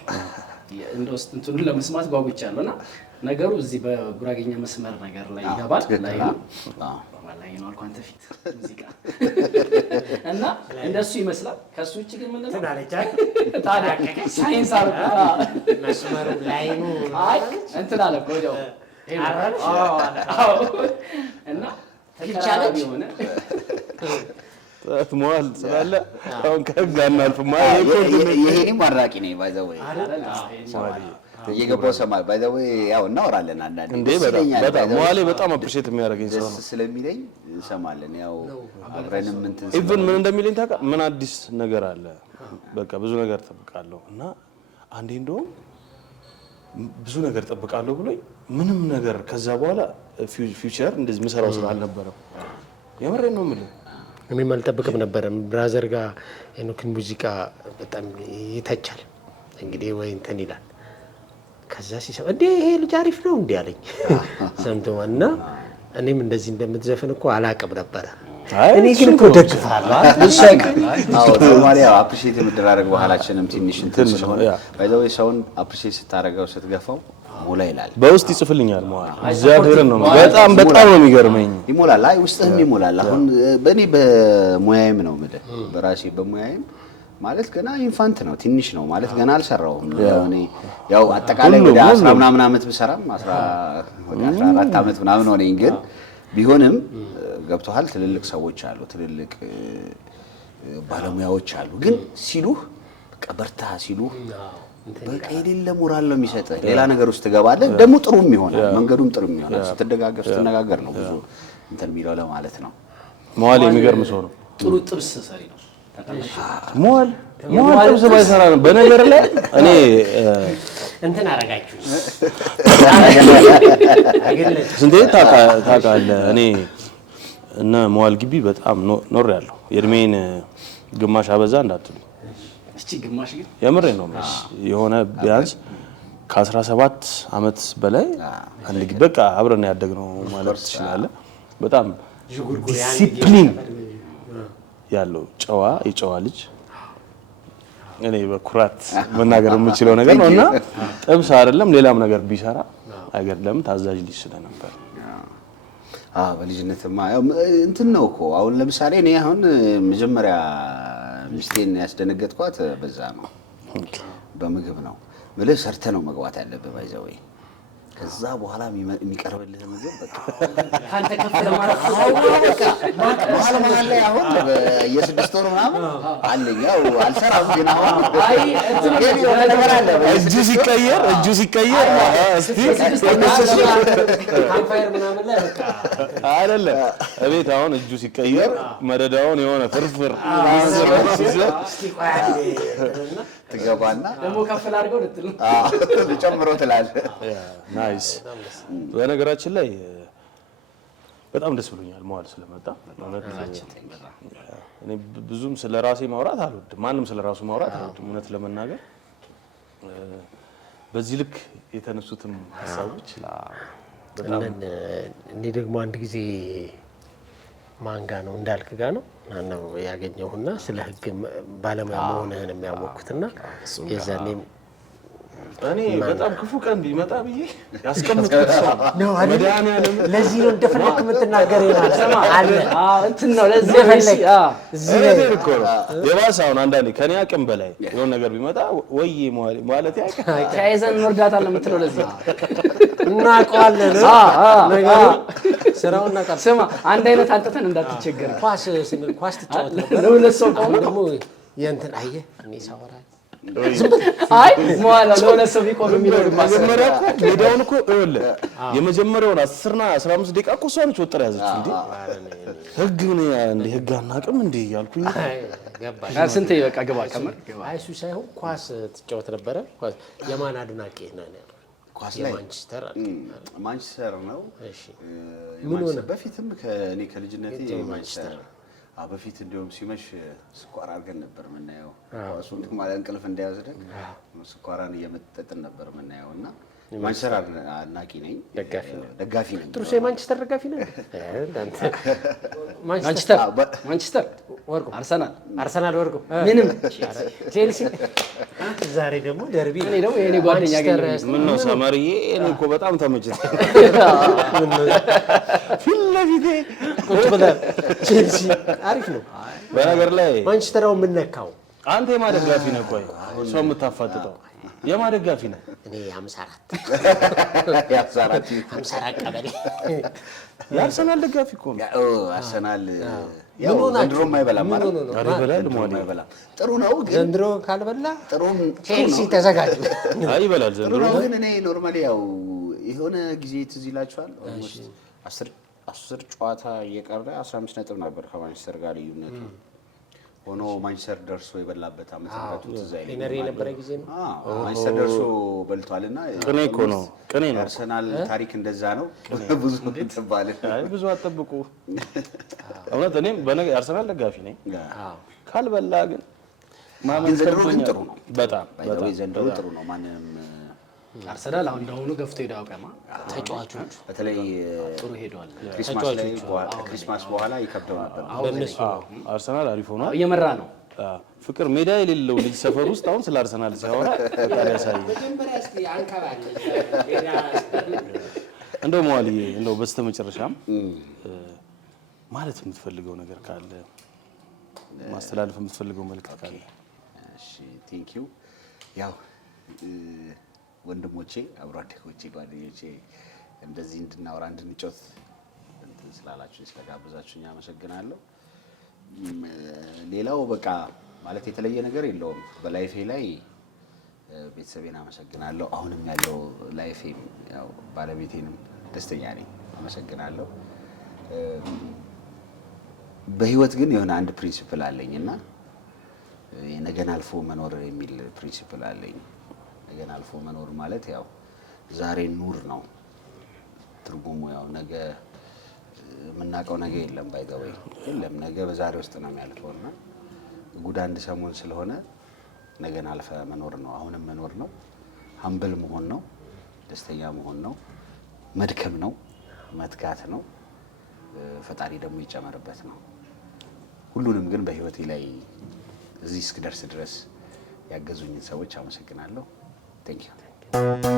እንደው እንትኑን ለመስማት ጓጉቻለሁ እና ነገሩ እዚህ በጉራጌኛ መስመር ነገር ላይ ይገባል ላይ ነው አልኩ አንተ ፊት ሙዚቃ እና እንደሱ ይመስላል። ከሱ ውጪ ግን ምንድን ነው ታዲያ ሳይንስ አርጋ መስመሩ ላይ ነው እንትን አለ እኮ ወዲያው እና ተቻለች ሆነ መዋል ስላለ አሁን ከህግ አናልፍም። ይሄኔም አድራቂ ነኝ ባይዘው እየገባሁ ሰማል ባይዘው ያው እናወራለን አንዳንዴ እንዴ በጣም መዋሌ በጣም አፕሪሺየት የሚያደርገኝ ሰው ነው ስለሚለኝ ሰማለን። ያው አብረንም እንትን ኢቭን ምን እንደሚለኝ ታውቃ ምን አዲስ ነገር አለ በቃ ብዙ ነገር ጠብቃለሁ እና አንዴ እንደውም ብዙ ነገር ጠብቃለሁ ብሎኝ ምንም ነገር ከዛ በኋላ ፊውቸር እንደዚህ ምሰራው ስራ አልነበረም። የምሬን ነው የምልህ። እኔም አልጠብቅም ነበር። ብራዘር ጋር የኖክን ሙዚቃ በጣም ይተቻል እንግዲህ ወይ እንትን ይላል። ከዛ ሲሰማ እንዴ ይሄ ልጅ አሪፍ ነው እንዴ አለኝ ሰምተውና እኔም እንደዚህ እንደምትዘፍን እኮ አላቅም ነበር። እኔ ግን እኮ ደግፋለሁ ልሸቅ ማሪያ አፕሪሺየት የምደራረግ ባህላችንም ትንሽ እንትን ስለሆነ ባይዘው ሰውን አፕሪሺየት ስታረጋው ስትገፋው ሞላ ይላል። በውስጥ ይጽፍልኛል መዋል እግዚአብሔርን ነው በጣም ነው የሚገርመኝ። ይሞላል። አይ ውስጥህም ይሞላል። አሁን በእኔ በሙያዬም ነው የምልህ በራሴ በሙያዬም ማለት ገና ኢንፋንት ነው ትንሽ ነው ማለት ገና አልሰራውም። ያው አጠቃላይ ወደ 10 ምናምን ዓመት ብሰራም 14 ዓመት ምናምን ሆነኝ። ግን ቢሆንም ገብቶሃል ትልልቅ ሰዎች አሉ፣ ትልልቅ ባለሙያዎች አሉ። ግን ሲሉህ በቃ በርታ ሲሉህ በቃ የሌለ ሞራል ነው የሚሰጥህ። ሌላ ነገር ውስጥ ትገባለህ። ደግሞ ጥሩም ይሆናል፣ መንገዱም ጥሩም ይሆናል። ስትደጋገፍ ስትነጋገር ነው ብዙ እንትን የሚለው ለማለት ነው። መዋል የሚገርም ሰው ነው። ጥሩ ጥብስ ሰሪ ነው። መዋል ጥብስ ባይሰራ ነው በነገር ላይ እኔ እንትን አረጋችሁ ስንቴ ታውቃለህ። እኔ እና መዋል ግቢ በጣም ኖር ያለው የእድሜን ግማሽ አበዛ እንዳትሉ እቺ ግማሽ ግን የምሬ ነው የሆነ ቢያንስ ከ17 ዓመት በላይ አንድ ግቢ በቃ አብረን ያደግነው ማለት ትችላለህ። በጣም ዲሲፕሊን ያለው የጨዋ ልጅ እኔ በኩራት መናገር የምችለው ነገር ነውና ጥብስ አይደለም ሌላም ነገር ቢሰራ አይገርም ታዛዥ ልጅ ስለነበር በልጅነትማ ያው እንትን ነው እኮ አሁን ለምሳሌ እኔ አሁን መጀመሪያ ሚስቴን ያስደነገጥኳት በዛ ነው በምግብ ነው ማለት ሰርተ ነው መግባት ያለበት ባይዘው ከዛ በኋላ የሚቀርብልህ ምግብ በቃ ካንተ ከፍ ለማለት መሀል ላይ አሁን የስድስት ወር ምናምን አለኝ ያው አልሰራም ግን አሁን እጁ ሲቀየር እስቲ ካምፋየር ምናምን ላይ በቃ አይደለ እቤት አሁን እጁ ሲቀየር መደዳውን የሆነ ፍርፍር ትገባና ደግሞ ከፍ አድርገው ልትል ጨምሮ ትላለህ። ናይስ። በነገራችን ላይ በጣም ደስ ብሎኛል መዋል ስለመጣ። እኔ ብዙም ስለ ራሴ ማውራት አልወድም፣ ማንም ስለ ራሱ ማውራት አልወድም እውነት ለመናገር። በዚህ ልክ የተነሱትም ሀሳቦች በጣም እኔ ደግሞ አንድ ጊዜ ማንጋ ነው እንዳልክ ጋር ነው ያገኘሁና ስለ ህግ ባለሙያ መሆንህን የሚያወቅኩትና የዛኔም እኔ በጣም ክፉ ቀን ቢመጣ ብዬ ያስቀምጥኩት ነው መድኃኒዓለም። ለዚህ ነው እንደፈለክ የምትናገር ይላል አለ። እንትን ነው ለዚህ ፈለክ እዚህ ነገር እኮ ነው የባሰ። አሁን አንዳንዴ ከኔ አቅም በላይ የሆነ ነገር ቢመጣ ወይዬ ማለት ያቀ ከያይዘን እንወርዳታለን የምትለው ለዚህ እናውቀዋለን ነገሩ ስራውን እናውቃለን። ስማ አንድ አይነት አንተተን እንዳትቸገር ኳስ ትጫወት ነበር ለሁለት ሰው ቆሞ ደግሞ የእንትን አየህ እኔ ሳወራ አይ መዋላ ለሁለት ሰው ቢቆም የሚለው መጀመሪያ እኮ ሜዳውን እኮ እወለ የመጀመሪያውን 10 እና 15 ደቂቃ እኮ እሷ ነች ወጥራ ያዘችው። እንዴ ህግ ምን እንደ ህግ አናውቅም እንዴ ያልኩኝ ገባኝ። ስንቴ በቃ ገባ ከመር አይ እሱ ሳይሆን ኳስ ትጫወት ነበረ። ኳስ የማን አድናቂ ነህ ነው? ኳስ ላይ ማንቸስተር ነው። እሺ ምን ሆነ? በፊትም ከኔ ከልጅነቴ ማንቸስተር በፊት እንደውም ሲመሽ ስኳር አድርገን ነበር የምናየው። እሱን ማለት እንቅልፍ እንዳይወስደን ስኳራን እየመጠጥን ነበር የምናየው እና ማንቸስተር አድናቂ ነኝ፣ ደጋፊ ነኝ። ጥሩ ሰው ማንቸስተር ደጋፊ ነኝ። ማንቸስተር ወርቁ፣ አርሰናል ወርቁ፣ ምንም ቼልሲ። ዛሬ ደግሞ ደርቢ። እኔ ደግሞ የኔ ጓደኛ ያገኘኝ ምን ነው ሰመርዬ፣ እኔ እኮ በጣም ተመችቶኝ ፊት ለፊቴ ቁጭ ብለህ ቼልሲ አሪፍ ነው። በነገር ላይ ማንቸስተራው ምን ነካው? አንተ የማን ደጋፊ ነህ? ቆይ ሰው የምታፋጥጠው የማን ደጋፊ ነህ? እኔ 54 ቀበሌ የአርሰናል ደጋፊ እኮ ነው። አርሰናል ያው ዘንድሮም አይበላም ማለት ነው። ይበላል ማለት አይበላም። ጥሩ ነው ግን ዘንድሮ ካልበላ ጥሩም ቼልሲ ተዘጋጅ። አይ ይበላል ዘንድሮ ግን እኔ ኖርማሊ ያው የሆነ ጊዜ ትዝ ይላችኋል ኦልሞስት 10 ጨዋታ እየቀረ 15 ነጥብ ነበር ከማንቸስተር ጋር ልዩነቱ ሆኖ ማንቸስተር ደርሶ የበላበት ዓመት ትዝ አይለኝም። ኢነሪ የነበረ ጊዜ ነው። ማንቸስተር ደርሶ በልቷልና ቅኔ እኮ ነው። ቅኔ ነው። አርሰናል ታሪክ እንደዛ ነው። ብዙ ተባለ። አይ ብዙ አጠብቁ። እውነት እኔም አርሰናል ደጋፊ ነኝ። ካልበላ ግን ማመን ዘንድሮ ግን ጥሩ ነው። በጣም ዘንድሮ ጥሩ ነው። ማንንም አርሰናል አሁን እንደሆኑ ገፍቶ ሄዳው ቀማ ተጫዋቾች በተለይ ጥሩ ሄደዋል። ክሪስማስ በኋላ ይከብደው ነበር። በእነሱ አርሰናል አሪፍ ሆኗል። እየመራ ነው። ፍቅር ሜዳ የሌለው ልጅ ሰፈር ውስጥ አሁን ስለ አርሰናል ሲያወራ በጣም ያሳያል። መጀመሪያ እስቲ አንከባለ እንደው መዋልዬ እንደው በስተመጨረሻም ማለት የምትፈልገው ነገር ካለ ማስተላለፍ የምትፈልገው መልዕክት ካለ? እሺ ቴንክ ዩ ያው ወንድሞቼ፣ አብሮ አደጎቼ፣ ጓደኞቼ እንደዚህ እንድናወራ እንድንጮት ስላላችሁ ስለጋበዛችሁኝ አመሰግናለሁ። ሌላው በቃ ማለት የተለየ ነገር የለውም በላይፌ ላይ ቤተሰቤን አመሰግናለሁ። አሁንም ያለው ላይፌም ያው ባለቤቴንም ደስተኛ ነኝ፣ አመሰግናለሁ። በህይወት ግን የሆነ አንድ ፕሪንሲፕል አለኝና ነገን አልፎ መኖር የሚል ፕሪንሲፕል አለኝ። ነገን አልፎ መኖር ማለት ያው ዛሬ ኑር ነው ትርጉሙ። ያው ነገ የምናውቀው ነገ የለም፣ ባይገበይ የለም። ነገ በዛሬ ውስጥ ነው የሚያልፈውና ጉድ አንድ ሰሞን ስለሆነ ነገን አልፈ መኖር ነው፣ አሁንም መኖር ነው፣ ሀምብል መሆን ነው፣ ደስተኛ መሆን ነው፣ መድከም ነው፣ መትጋት ነው፣ ፈጣሪ ደግሞ ይጨመርበት ነው። ሁሉንም ግን በህይወቴ ላይ እዚህ እስክደርስ ድረስ ያገዙኝን ሰዎች አመሰግናለሁ። ቴንክ ዩ